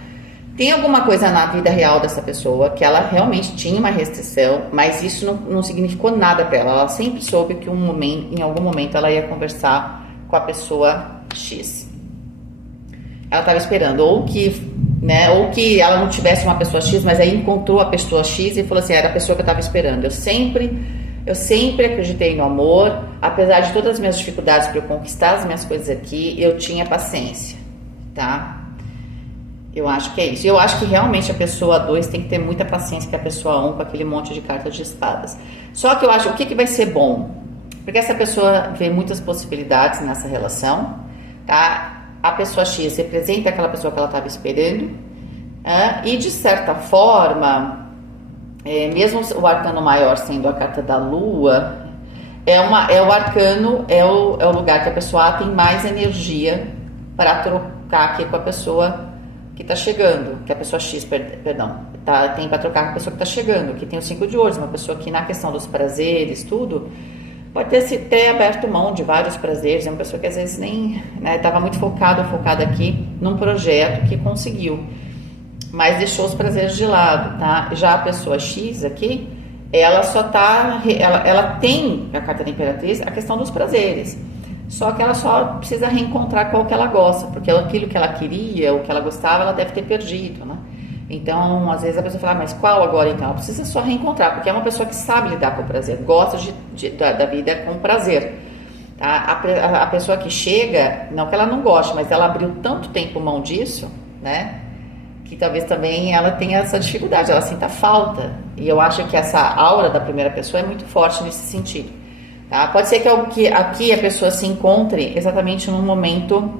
Tem alguma coisa na vida real dessa pessoa que ela realmente tinha uma restrição, mas isso não significou nada para ela. Ela sempre soube que em algum momento ela ia conversar com a pessoa X. Ela estava esperando, ou que ela não tivesse uma pessoa X, mas aí encontrou a pessoa X e falou assim, era a pessoa que eu estava esperando. Eu sempre acreditei no amor, apesar de todas as minhas dificuldades para eu conquistar as minhas coisas aqui, eu tinha paciência, tá? Eu acho que é isso. Eu acho que realmente a pessoa 2 tem que ter muita paciência que a pessoa 1 com aquele monte de cartas de espadas. Só que eu acho, o que vai ser bom? Porque essa pessoa vê muitas possibilidades nessa relação, tá? A pessoa X representa aquela pessoa que ela estava esperando, e de certa forma, mesmo o arcano maior sendo a carta da lua, o arcano, é o lugar que a pessoa A tem mais energia para trocar aqui com a pessoa que está chegando, que a pessoa X, tem para trocar com a pessoa que está chegando, que tem o 5 de ouros, uma pessoa que na questão dos prazeres, tudo, pode ter aberto mão de vários prazeres, é uma pessoa que às vezes nem estava muito focada aqui num projeto que conseguiu, mas deixou os prazeres de lado, tá? Já a pessoa X aqui, ela só ela tem a carta da Imperatriz, a questão dos prazeres, só que ela só precisa reencontrar qual que ela gosta, porque aquilo que ela queria, o que ela gostava, ela deve ter perdido, né? Então, às vezes a pessoa fala, mas qual agora então? Ela precisa só reencontrar, porque é uma pessoa que sabe lidar com o prazer, gosta da vida com prazer. Tá? A pessoa que chega, não que ela não goste, mas ela abriu tanto tempo mão disso, né? Que talvez também ela tenha essa dificuldade, ela sinta falta. E eu acho que essa aura da primeira pessoa é muito forte nesse sentido. Tá? Pode ser que aqui a pessoa se encontre exatamente num momento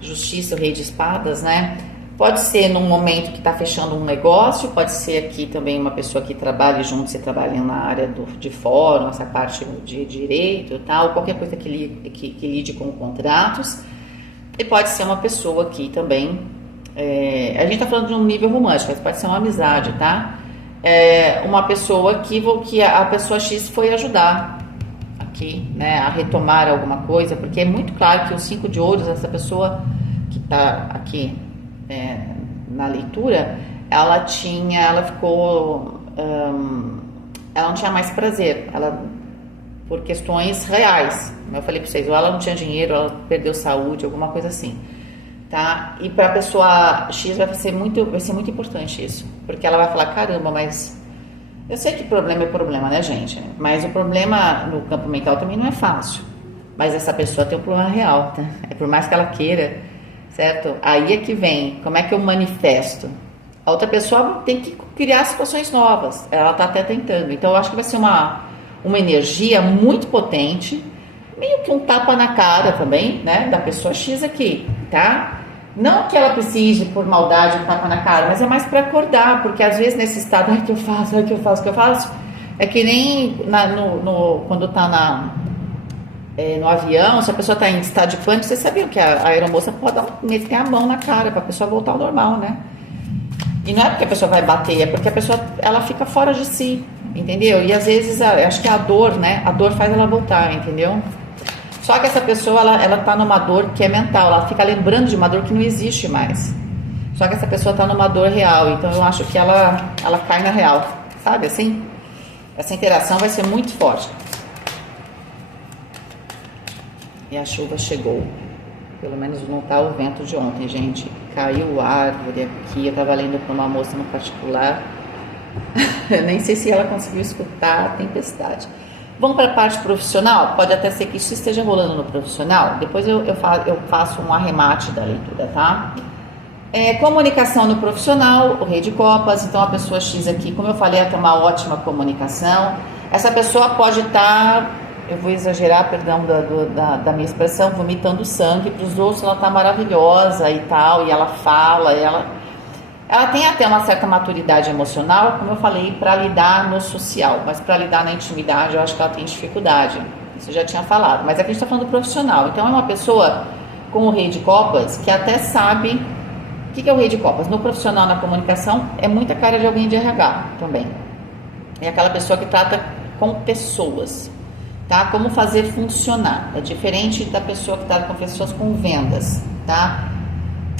justiça, o Rei de Espadas, né? Pode ser num momento que está fechando um negócio, pode ser aqui também uma pessoa que trabalhe junto, você trabalha na área de fórum, essa parte de direito, tal, qualquer coisa que lide com contratos. E pode ser uma pessoa aqui também, a gente está falando de um nível romântico, mas pode ser uma amizade, tá? Uma pessoa que a pessoa X foi ajudar aqui, né, a retomar alguma coisa, porque é muito claro que o 5 de ouros, essa pessoa que está aqui na leitura, ela ficou, ela não tinha mais prazer, por questões reais, como eu falei para vocês, ou ela não tinha dinheiro, ela perdeu saúde, alguma coisa assim, tá? E para a pessoa X vai ser muito importante isso, porque ela vai falar, caramba, mas eu sei que problema é problema, né, gente? Mas o problema no campo mental também não é fácil, mas essa pessoa tem um problema real, tá? Por mais que ela queira, certo? Aí é que vem, como é que eu manifesto? A outra pessoa tem que criar situações novas, ela está até tentando. Então eu acho que vai ser uma energia muito potente, meio que um tapa na cara também, né, da pessoa X aqui, tá? Não que ela precise, por maldade, um tapa na cara, mas é mais para acordar, porque às vezes nesse estado, o que eu faço, é que nem quando tá no avião, se a pessoa está em estado de pânico, vocês sabiam que a aeromoça pode meter a mão na cara para a pessoa voltar ao normal, né? E não é porque a pessoa vai bater, é porque a pessoa ela fica fora de si, entendeu? E às vezes, acho que a dor, né? A dor faz ela voltar, entendeu? Só que essa pessoa, ela tá numa dor que é mental, ela fica lembrando de uma dor que não existe mais. Só que essa pessoa tá numa dor real, então eu acho que ela cai na real, sabe assim? Essa interação vai ser muito forte. E a chuva chegou. Pelo menos não tá o vento de ontem, gente. Caiu árvore aqui, eu tava lendo para uma moça no particular. Eu nem sei se ela conseguiu escutar a tempestade. Vamos para a parte profissional? Pode até ser que isso esteja rolando no profissional. Depois eu faço um arremate da leitura, tá? Comunicação no profissional, o rei de copas. Então a pessoa X aqui, como eu falei, ela tem uma ótima comunicação. Essa pessoa pode estar, eu vou exagerar, perdão da minha expressão, vomitando sangue para os outros. Ela está maravilhosa e tal, e ela fala, ela tem até uma certa maturidade emocional, como eu falei, para lidar no social, mas para lidar na intimidade eu acho que ela tem dificuldade. Isso eu já tinha falado, mas aqui a gente está falando do profissional. Então é uma pessoa com o rei de copas que até sabe o que é o rei de copas. No profissional, na comunicação, é muita cara de alguém de RH também. É aquela pessoa que trata com pessoas, tá? Como fazer funcionar. É diferente da pessoa que trata com pessoas com vendas, tá?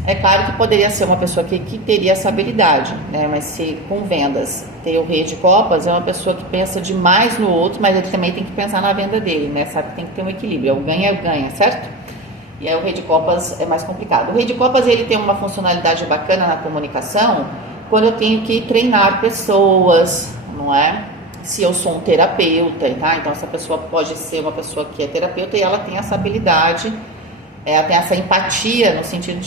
É claro que poderia ser uma pessoa que teria essa habilidade, né? Mas se com vendas tem o rei de copas, é uma pessoa que pensa demais no outro, mas ele também tem que pensar na venda dele, né? Sabe que tem que ter um equilíbrio, é o ganha-ganha, certo? E aí o rei de copas é mais complicado. O rei de copas, ele tem uma funcionalidade bacana na comunicação quando eu tenho que treinar pessoas, não é? Se eu sou um terapeuta, tá? Então essa pessoa pode ser uma pessoa que é terapeuta e ela tem essa habilidade, ela tem essa empatia no sentido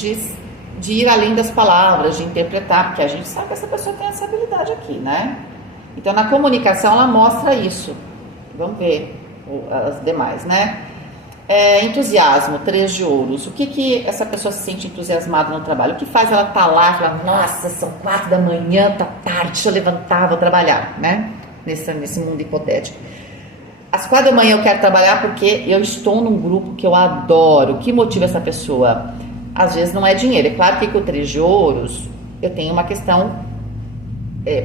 de ir além das palavras, de interpretar, porque a gente sabe que essa pessoa tem essa habilidade aqui, né? Então na comunicação ela mostra isso. Vamos ver as demais, né? Entusiasmo, 3 de ouros. O que essa pessoa se sente entusiasmada no trabalho? O que faz ela estar lá e falar, nossa, são 4 da manhã, tá tarde, deixa eu levantar, vou trabalhar, né? Nesse mundo hipotético. Às 4 da manhã eu quero trabalhar porque eu estou num grupo que eu adoro. O que motiva essa pessoa? Às vezes não é dinheiro. É claro que com o 3 de ouros eu tenho uma questão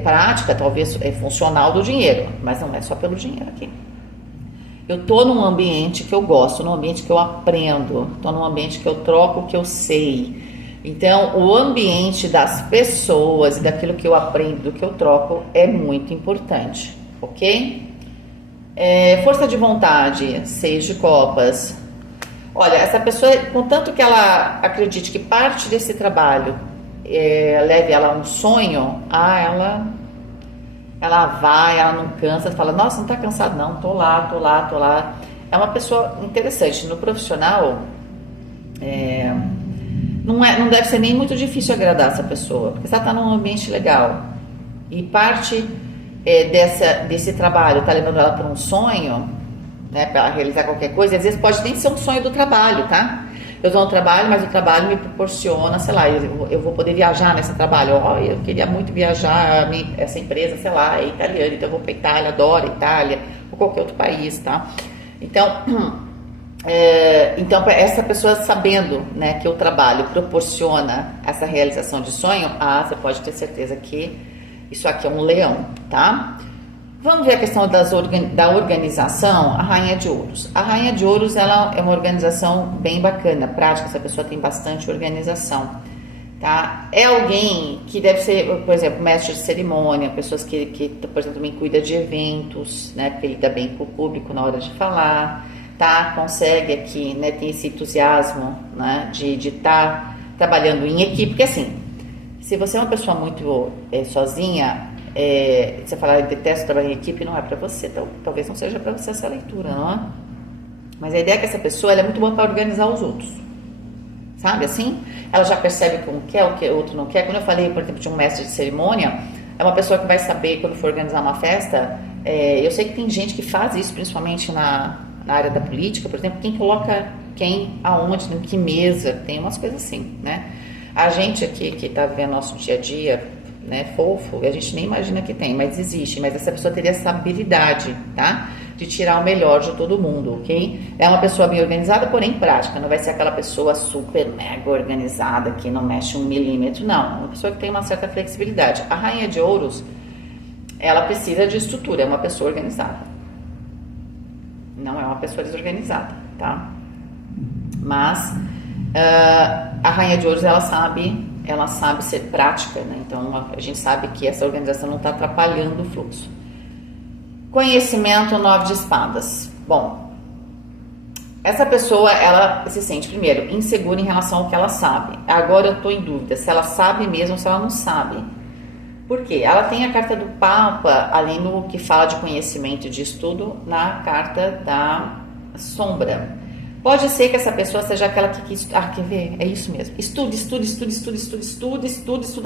prática, talvez funcional do dinheiro, mas não é só pelo dinheiro aqui. Eu tô num ambiente que eu gosto, num ambiente que eu aprendo, tô num ambiente que eu troco o que eu sei. Então, o ambiente das pessoas e daquilo que eu aprendo, do que eu troco, é muito importante, ok? Força de vontade, 6 de copas. Olha, essa pessoa, contanto que ela acredite que parte desse trabalho leve ela a um sonho, ela vai, ela não cansa, fala, nossa, não tá cansado não, tô lá. É uma pessoa interessante. No profissional, não deve ser nem muito difícil agradar essa pessoa, porque se ela tá num ambiente legal e parte desse trabalho tá levando ela para um sonho, né, para ela realizar qualquer coisa, e às vezes pode nem ser um sonho do trabalho, tá? Eu dou um trabalho, mas o trabalho me proporciona, sei lá, eu vou poder viajar nesse trabalho. Eu queria muito viajar, essa empresa, sei lá, é italiana, então eu vou para Itália, adoro Itália, ou qualquer outro país, tá? Então, essa pessoa sabendo, né, que o trabalho proporciona essa realização de sonho, você pode ter certeza que isso aqui é um leão, tá? Vamos ver a questão da organização, a Rainha de Ouros. A Rainha de Ouros, ela é uma organização bem bacana, prática, essa pessoa tem bastante organização, tá? É alguém que deve ser, por exemplo, mestre de cerimônia, pessoas que por exemplo, também cuida de eventos, né? Porque lida bem com o público na hora de falar, tá? Consegue aqui, né? Tem esse entusiasmo, né? De estar trabalhando em equipe, porque assim, se você é uma pessoa muito sozinha, você fala, detesto trabalhar em equipe, não é para você, então, talvez não seja para você essa leitura, não é? Mas a ideia é que essa pessoa ela é muito boa para organizar os outros, sabe assim? Ela já percebe como quer, o que o outro não quer. Quando eu falei, por exemplo, de um mestre de cerimônia, é uma pessoa que vai saber quando for organizar uma festa. Eu sei que tem gente que faz isso, principalmente na área da política, por exemplo, quem coloca quem, aonde, em que mesa, tem umas coisas assim, né? A gente aqui que está vendo nosso dia a dia, né, fofo, a gente nem imagina que tem, mas existe. Mas essa pessoa teria essa habilidade, tá? De tirar o melhor de todo mundo, ok? É uma pessoa bem organizada, porém prática. Não vai ser aquela pessoa super mega organizada que não mexe 1 milímetro, não. É uma pessoa que tem uma certa flexibilidade. A Rainha de Ouros, ela precisa de estrutura, é uma pessoa organizada. Não é uma pessoa desorganizada, tá? Mas a Rainha de Ouros, ela sabe ser prática, né? Então a gente sabe que essa organização não está atrapalhando o fluxo. Conhecimento, 9 de espadas. Bom, Essa pessoa, ela se sente, primeiro, insegura em relação ao que ela sabe. Agora eu tô em dúvida se ela sabe mesmo ou se ela não sabe. Por quê? Ela tem a carta do Papa ali no que fala de conhecimento e de estudo na carta da sombra. Pode ser que essa pessoa seja aquela que quis... quer ver? É isso mesmo. Estuda,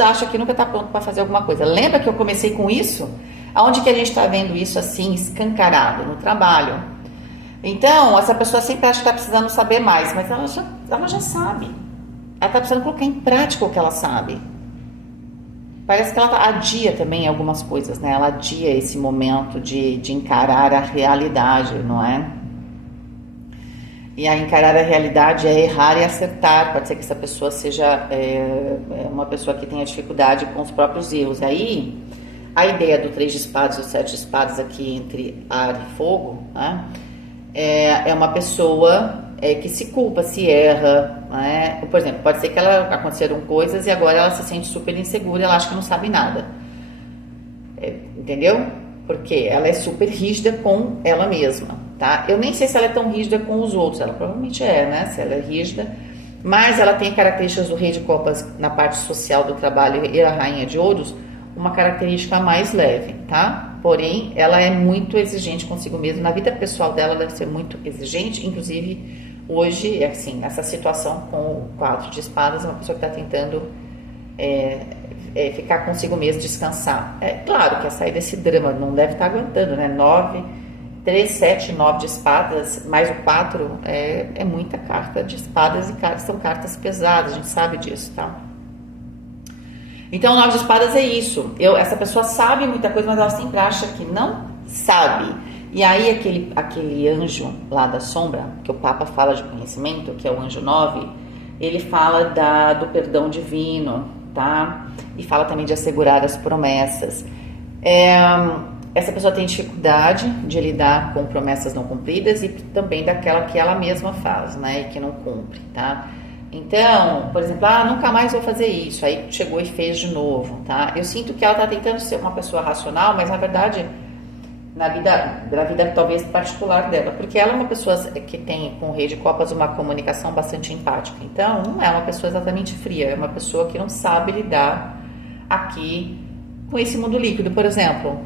acha que nunca está pronto para fazer alguma coisa. Lembra que eu comecei com isso? Aonde que a gente está vendo isso assim, escancarado? No trabalho. Então, essa pessoa sempre acha que está precisando saber mais, mas ela já sabe. Ela está precisando colocar em prática o que ela sabe. Parece que ela adia também algumas coisas, né? Ela adia esse momento de encarar a realidade, não é? E a encarar a realidade é errar e acertar. Pode ser que essa pessoa seja uma pessoa que tenha dificuldade com os próprios erros. Aí, a ideia do 3 de espadas e o 7 de espadas aqui entre ar e fogo, né? É uma pessoa que se culpa, se erra, né? Por exemplo, pode ser que aconteceram coisas e agora ela se sente super insegura, ela acha que não sabe nada, entendeu? Porque ela é super rígida com ela mesma, tá? Eu nem sei se ela é tão rígida com os outros, ela provavelmente é, né? Se ela é rígida, mas ela tem características do Rei de Copas na parte social do trabalho e a Rainha de Ouros, uma característica mais leve, tá? Porém, ela é muito exigente consigo mesma. Na vida pessoal dela, deve ser muito exigente. Inclusive, hoje, assim, essa situação com o 4 de espadas, é uma pessoa que está tentando ficar consigo mesma, descansar. É claro que a sair desse drama não deve estar aguentando, né? 3, 7, 9 de espadas, mais o 4, é muita carta de espadas e são cartas pesadas, a gente sabe disso, tá? Então, o 9 de espadas é isso. Essa pessoa sabe muita coisa, mas ela sempre acha que não sabe. E aí, aquele anjo lá da sombra, que o Papa fala de conhecimento, que é o anjo 9, ele fala do perdão divino, tá? E fala também de assegurar as promessas. Essa pessoa tem dificuldade de lidar com promessas não cumpridas e também daquela que ela mesma faz, né? E que não cumpre, tá? Então, por exemplo, nunca mais vou fazer isso. Aí chegou e fez de novo, tá? Eu sinto que ela tá tentando ser uma pessoa racional, mas na verdade, na vida talvez particular dela, porque ela é uma pessoa que tem com o Rei de Copas uma comunicação bastante empática. Então, não é uma pessoa exatamente fria, é uma pessoa que não sabe lidar aqui com esse mundo líquido, por exemplo,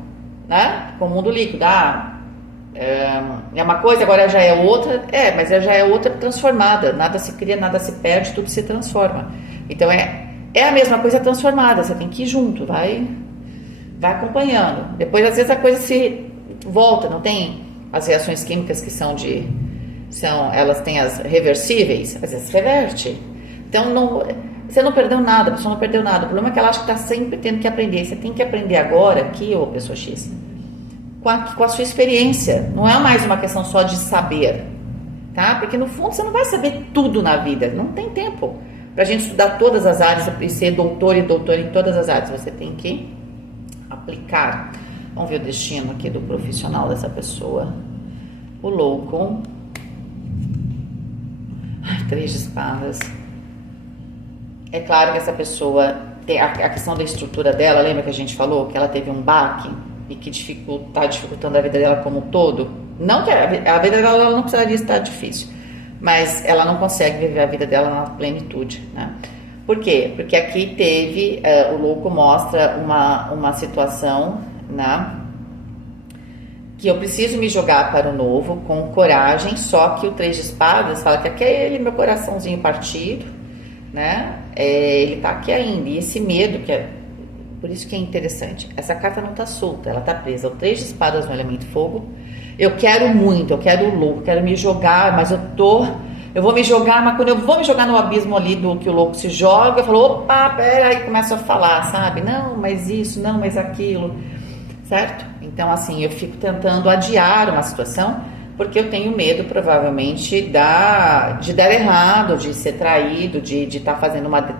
né? Com o mundo líquido, é uma coisa, agora já é outra, mas já é outra transformada, nada se cria, nada se perde, tudo se transforma. Então é a mesma coisa transformada, você tem que ir junto, vai acompanhando. Depois às vezes a coisa se volta, não tem as reações químicas que elas têm as reversíveis, às vezes reverte. Então você não perdeu nada, a pessoa não perdeu nada. O problema é que ela acha que está sempre tendo que aprender. Você tem que aprender agora aqui, ô pessoa X, com a sua experiência. Não é mais uma questão só de saber, tá? Porque no fundo você não vai saber tudo na vida. Não tem tempo pra gente estudar todas as áreas e ser doutor e doutora em todas as áreas. Você tem que aplicar. Vamos ver o destino aqui do profissional dessa pessoa. O louco. 3 de espadas. É claro que essa pessoa tem a questão da estrutura dela. Lembra que a gente falou que ela teve um baque e que está dificultando a vida dela como um todo? Não que a vida dela não precisaria estar difícil, mas ela não consegue viver a vida dela na plenitude, né? Por quê? Porque aqui teve, o louco mostra uma situação, né? Que eu preciso me jogar para o novo com coragem, só que o 3 de espadas fala que aqui é ele, meu coraçãozinho partido, né? Ele tá aqui ainda, e esse medo por isso que é interessante, essa carta não tá solta, ela tá presa. O 3 de espadas no elemento fogo. Eu quero muito, eu quero o louco, quero me jogar, mas eu vou me jogar, mas quando eu vou me jogar no abismo ali do que o louco se joga, eu falo, opa, pera, aí começo a falar, sabe? Não, mas isso, não, mas aquilo, certo? Então, assim, eu fico tentando adiar uma situação, porque eu tenho medo, provavelmente, de dar errado, de ser traído, de estar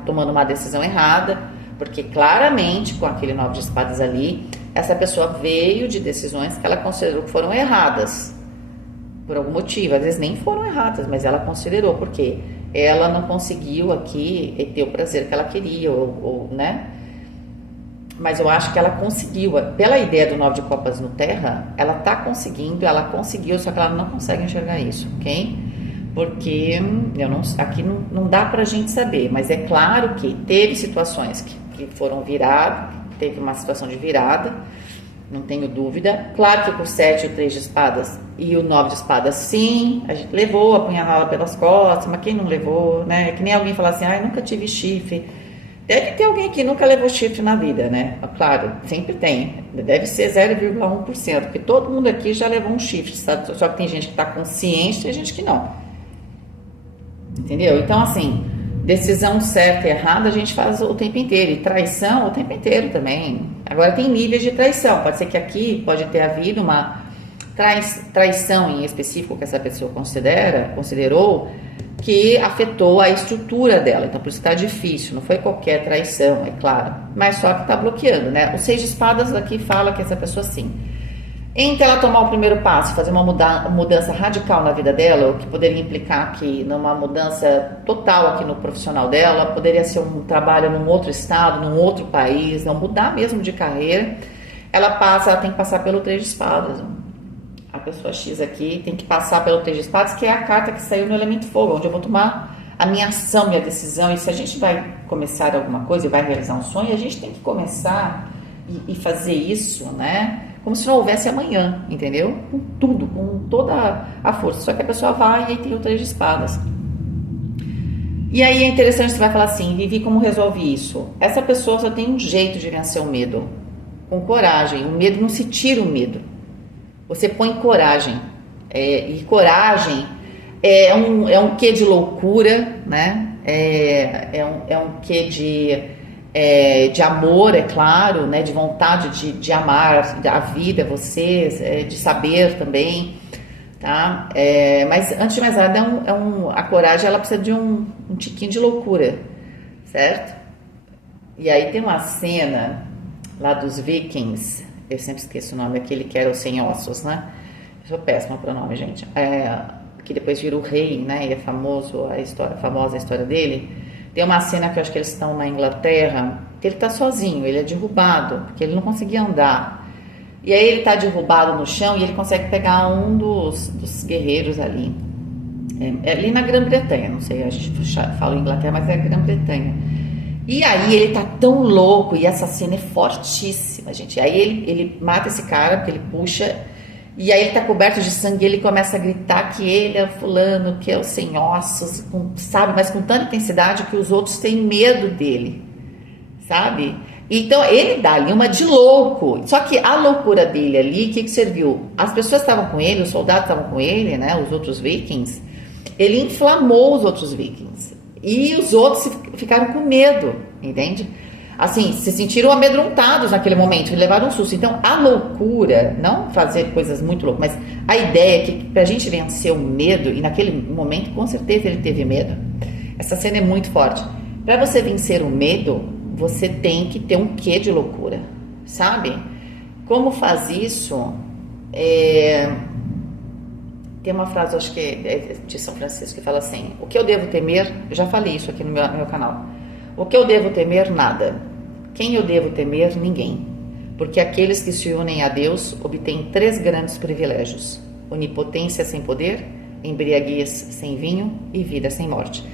tomando uma decisão errada, porque claramente, com aquele 9 de espadas ali, essa pessoa veio de decisões que ela considerou que foram erradas, por algum motivo. Às vezes nem foram erradas, mas ela considerou, porque ela não conseguiu aqui ter o prazer que ela queria, né? Mas eu acho que ela conseguiu, pela ideia do 9 de copas no terra, ela conseguiu, só que ela não consegue enxergar isso, ok? porque aqui não dá pra gente saber, mas é claro que teve situações que foram viradas, teve uma situação de virada, não tenho dúvida. Claro que com o 7 e o 3 de espadas e o 9 de espadas, sim, a gente levou a punhalada pelas costas, mas quem não levou, né? É que nem alguém falar assim, nunca tive chifre. Deve ter alguém que nunca levou chifre na vida, né? Claro, sempre tem. Deve ser 0,1%, porque todo mundo aqui já levou um chifre, sabe? Só que tem gente que está consciente e tem gente que não. Entendeu? Então, assim, decisão certa e errada a gente faz o tempo inteiro. E traição o tempo inteiro também. Agora, tem níveis de traição. Pode ser que aqui pode ter havido uma traição em específico que essa pessoa considerou, que afetou a estrutura dela. Então, por isso está difícil. Não foi qualquer traição, é claro. Mas só que está bloqueando, né? O 6 de espadas aqui fala que essa pessoa, sim. Entre ela tomar o primeiro passo, fazer uma mudança radical na vida dela, o que poderia implicar que numa mudança total aqui no profissional dela, poderia ser um trabalho num outro estado, num outro país, não mudar mesmo de carreira, ela tem que passar pelo 3 de espadas. A pessoa X aqui tem que passar pelo 3 de espadas, que é a carta que saiu no elemento fogo, onde eu vou tomar a minha ação, minha decisão. E se a gente vai começar alguma coisa e vai realizar um sonho, a gente tem que começar e fazer isso, né? Como se não houvesse amanhã, entendeu? Com tudo, com toda a força. Só que a pessoa vai e aí tem o 3 de espadas. E aí é interessante, você vai falar assim, Vivi, como resolve isso? Essa pessoa só tem um jeito de vencer o medo. Com coragem. O medo não se tira o medo. Você põe coragem. E coragem é um quê de loucura, né? É um quê de amor, é claro, né? De vontade de amar a vida, vocês, de saber também, tá? Mas antes de mais nada, a coragem, ela precisa de um tiquinho de loucura, certo? E aí tem uma cena lá dos Vikings, eu sempre esqueço o nome, aquele que era o sem ossos, né? Eu sou péssima para o nome, gente. Que depois vira o rei, né? E é famosa a história dele. Tem uma cena que eu acho que eles estão na Inglaterra, que ele tá sozinho, ele é derrubado, porque ele não conseguia andar. E aí ele tá derrubado no chão e ele consegue pegar um dos guerreiros ali. Ali na Grã-Bretanha, não sei, a gente fala Inglaterra, mas é Grã-Bretanha. E aí ele tá tão louco, e essa cena é fortíssima, gente. Aí ele mata esse cara, porque ele puxa, e aí ele tá coberto de sangue, e ele começa a gritar que ele é fulano, que é o sem ossos, sabe? Mas com tanta intensidade que os outros têm medo dele, sabe? Então ele dá ali uma de louco. Só que a loucura dele ali, o que serviu? As pessoas estavam com ele, os soldados estavam com ele, né? Os outros vikings. Ele inflamou os outros vikings. E os outros ficaram com medo, entende? Assim, se sentiram amedrontados naquele momento e levaram um susto. Então, a loucura, não fazer coisas muito loucas, mas a ideia é que pra gente vencer o medo, e naquele momento, com certeza, ele teve medo. Essa cena é muito forte. Pra você vencer o medo, você tem que ter um quê de loucura, sabe? Como faz isso? Tem uma frase, acho que é de São Francisco, que fala assim: o que eu devo temer, eu já falei isso aqui no meu canal. O que eu devo temer, nada. Quem eu devo temer, ninguém. Porque aqueles que se unem a Deus obtêm 3 grandes privilégios: onipotência sem poder, embriaguez sem vinho e vida sem morte.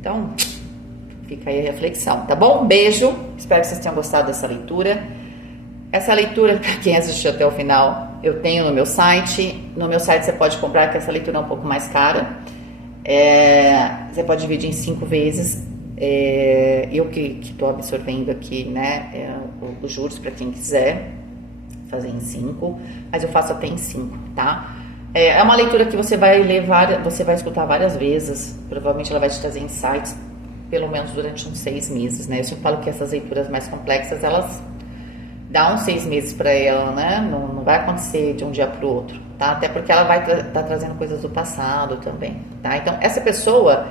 Então, fica aí a reflexão, tá bom? Um beijo, espero que vocês tenham gostado dessa leitura. Essa leitura, para quem assistiu até o final, eu tenho no meu site. No meu site você pode comprar, que essa leitura é um pouco mais cara. Você pode dividir em 5 vezes. Eu que estou absorvendo aqui, né, os juros para quem quiser fazer em 5, mas eu faço até em 5, tá? É uma leitura que você vai ler você vai escutar várias vezes. Provavelmente ela vai te trazer insights, pelo menos durante uns 6 meses, né? Eu sempre falo que essas leituras mais complexas, elas dão uns 6 meses para ela, né? Não vai acontecer de um dia para o outro, tá? Até porque ela vai estar trazendo coisas do passado também, tá? Então, essa pessoa,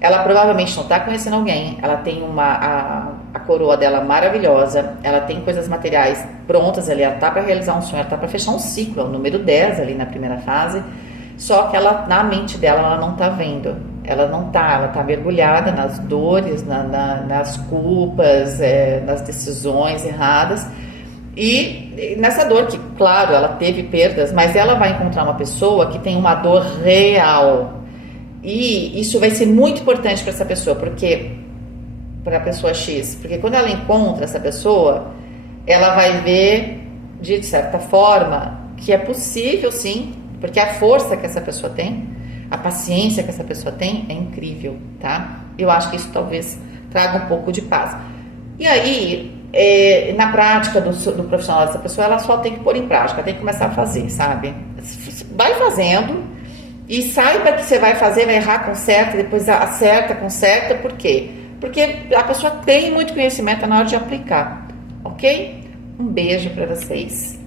ela provavelmente não está conhecendo alguém, ela tem a coroa dela maravilhosa, ela tem coisas materiais prontas ali, ela tá para realizar um sonho, ela tá para fechar um ciclo, é o número 10 ali na primeira fase, só que ela, na mente dela, ela não tá vendo, ela tá mergulhada nas dores, nas culpas, nas decisões erradas, e nessa dor que, claro, ela teve perdas, mas ela vai encontrar uma pessoa que tem uma dor real. E isso vai ser muito importante para essa pessoa, porque para a pessoa X, porque quando ela encontra essa pessoa, ela vai ver de certa forma que é possível sim, porque a força que essa pessoa tem, a paciência que essa pessoa tem é incrível, tá? Eu acho que isso talvez traga um pouco de paz. E aí, na prática do profissional dessa pessoa, ela só tem que pôr em prática, tem que começar a fazer, sabe? Vai fazendo e saiba que você vai fazer, vai errar, conserta, depois acerta, conserta, por quê? Porque a pessoa tem muito conhecimento na hora de aplicar, ok? Um beijo para vocês.